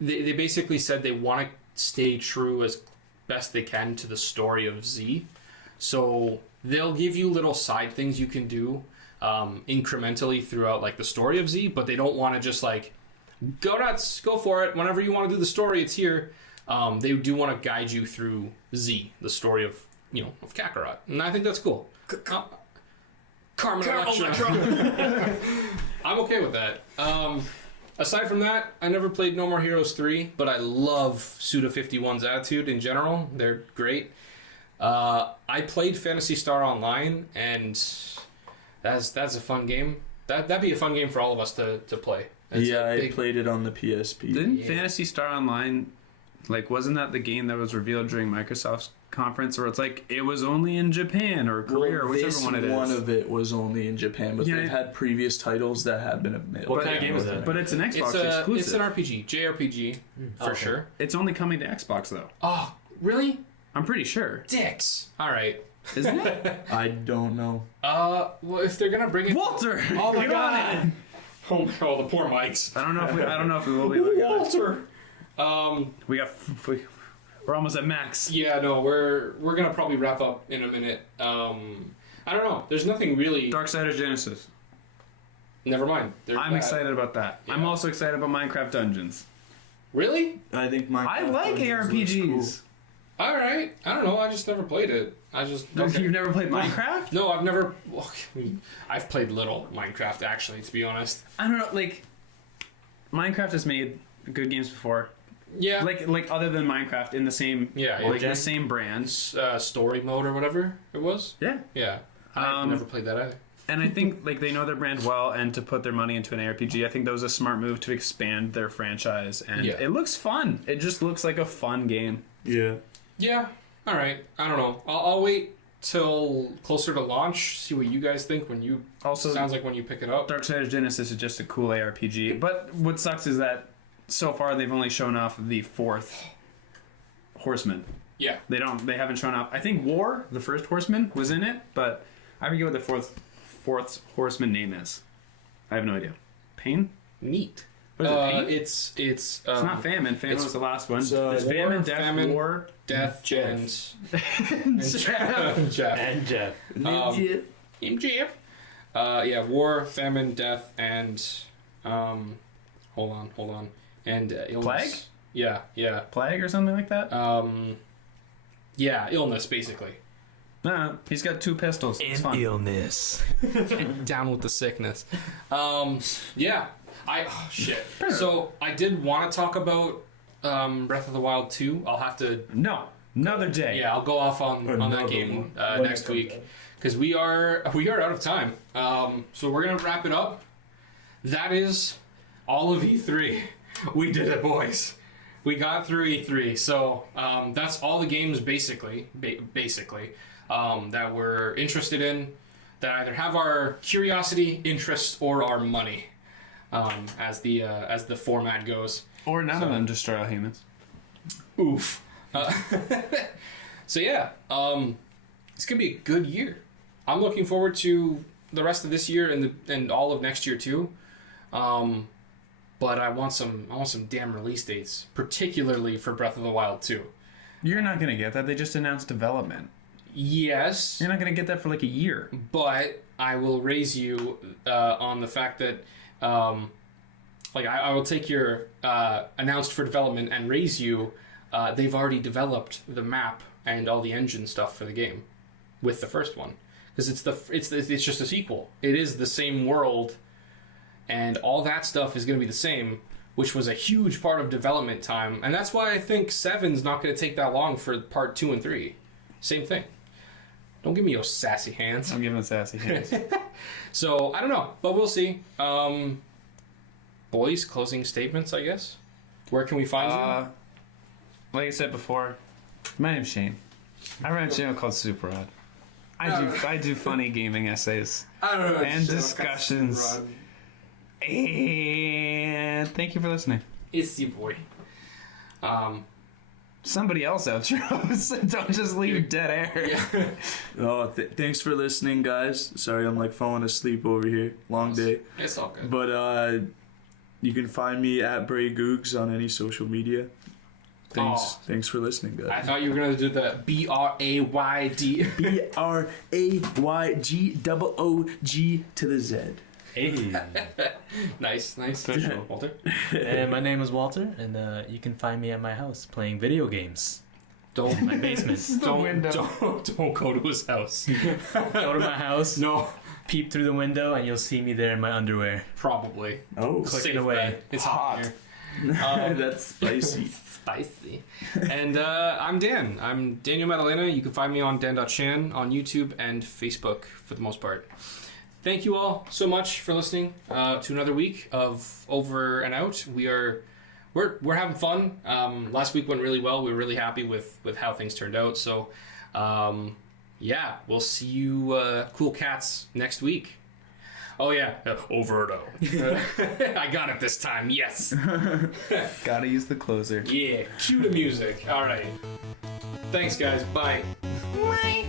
They basically said they want to stay true as best they can to the story of Z. So they'll give you little side things you can do incrementally throughout like the story of Z, but they don't want to just like go nuts, go for it. Whenever you want to do the story, it's here. They do want to guide you through Z, the story of of Kakarot, and I think that's cool. Carmen Electra. I'm okay with that. Aside from that, I never played No More Heroes 3, but I love Suda51's attitude in general. They're great. I played Phantasy Star Online, and that's a fun game. That'd be a fun game for all of us to play. I played it on the PSP. Didn't Phantasy Star Online, like, wasn't that the game that was revealed during Microsoft's conference, where it's like it was only in Japan or Korea or whichever one it is? One of it was only in Japan, but they've had previous titles that have been available. What kind of game is that? But it's an Xbox exclusive. It's an RPG, JRPG, for sure. It's only coming to Xbox though. Oh, really? I'm pretty sure. Dicks. All right. Isn't it? I don't know. Well, if they're gonna bring it, Walter. Oh my god. Oh, the poor mics. I don't know if we will be able to get it. Walter. We're almost at max. Yeah, no, we're gonna probably wrap up in a minute. I don't know. There's nothing really. Darksiders Genesis. Never mind. I'm excited about that. Yeah. I'm also excited about Minecraft Dungeons. Really? I think Minecraft. I like ARPGs. Cool. All right. I don't know. I just never played it. You've never played Minecraft? No, I've never. I've played little Minecraft, actually, to be honest. I don't know. Like, Minecraft has made good games before. Yeah. Like other than Minecraft in the same the same brand. Story mode or whatever it was. Yeah. Yeah. I've never played that either. And I think like they know their brand well, and to put their money into an ARPG, I think that was a smart move to expand their franchise. And it looks fun. It just looks like a fun game. Yeah. Yeah. All right. I don't know. I'll wait till closer to launch. See what you guys think when you. Also, sounds like when you pick it up. Darksiders Genesis is just a cool ARPG. But what sucks is that so far they've only shown off the 4th horseman. Yeah. They haven't shown off. I think War, the first horseman, was in it, but I forget what the fourth horseman name is. I have no idea. Pain? Neat. What is it? Pain? It's not famine. Famine was the last one. There's famine, death, war, death, Jeff. Jeff. MJF. Yeah, war, famine, death, and hold on, and illness. Plague? Yeah. Plague or something like that. Yeah, illness basically. No, he's got 2 pistols. It's fine. Illness. Down with the sickness. Yeah. Shit. So I did want to talk about Breath of the Wild 2. I'll have to. No, another day. Yeah, I'll go off on that game next week because we are out of time. So we're gonna wrap it up. That is all of E3. We did it, boys. We got through E3. So that's all the games basically that we're interested in, that either have our curiosity, interest, or our money, as the format goes. Or none of them destroy all humans. Oof. So yeah, it's gonna be a good year. I'm looking forward to the rest of this year and all of next year too. But I want some damn release dates, particularly for Breath of the Wild 2. You're not gonna get that. They just announced development. Yes. You're not gonna get that for like a year. But I will raise you on the fact that I will take your announced for development and raise you. They've already developed the map and all the engine stuff for the game with the first one, because it's just a sequel. It is the same world, and all that stuff is going to be the same, which was a huge part of development time, and that's why I think 7's not going to take that long for part 2 and 3. Same thing. Don't give me your sassy hands. I'm giving sassy hands. So I don't know, but we'll see. Boys, closing statements, I guess. Where can we find you? Like I said before, my name's Shane. I run a channel called SuperOdd. I do funny gaming essays and discussions. And thank you for listening. It's your boy. Somebody else outros. Don't just leave dead air. Yeah. Oh, thanks for listening, guys. Sorry, I'm like falling asleep over here. Long day. It's all good. But you can find me at BrayGoogz on any social media. Thanks for listening, guys. I thought you were gonna do the BRAYD. BRAYGOOG to the Z. Hey. Nice. Official. Walter. And my name is Walter, and you can find me at my house playing video games. Don't My basement. Don't go to his house. Go to my house. No, Peep through the window, and you'll see me there in my underwear. probably. Oh, Click Safe it away. bet. It's hot here. that's spicy. Spicy. And I'm Dan. I'm Daniel Maddalena. You can find me on Dan.Chan on YouTube and Facebook for the most part. Thank you all so much for listening to another week of Over and Out. We're having fun. Last week went really well. We were really happy with how things turned out. So yeah, we'll see you cool cats next week. Oh yeah, Over and Out. I got it this time. Yes. Gotta use the closer. Yeah, cue the music. All right. Thanks, guys. Bye. Bye.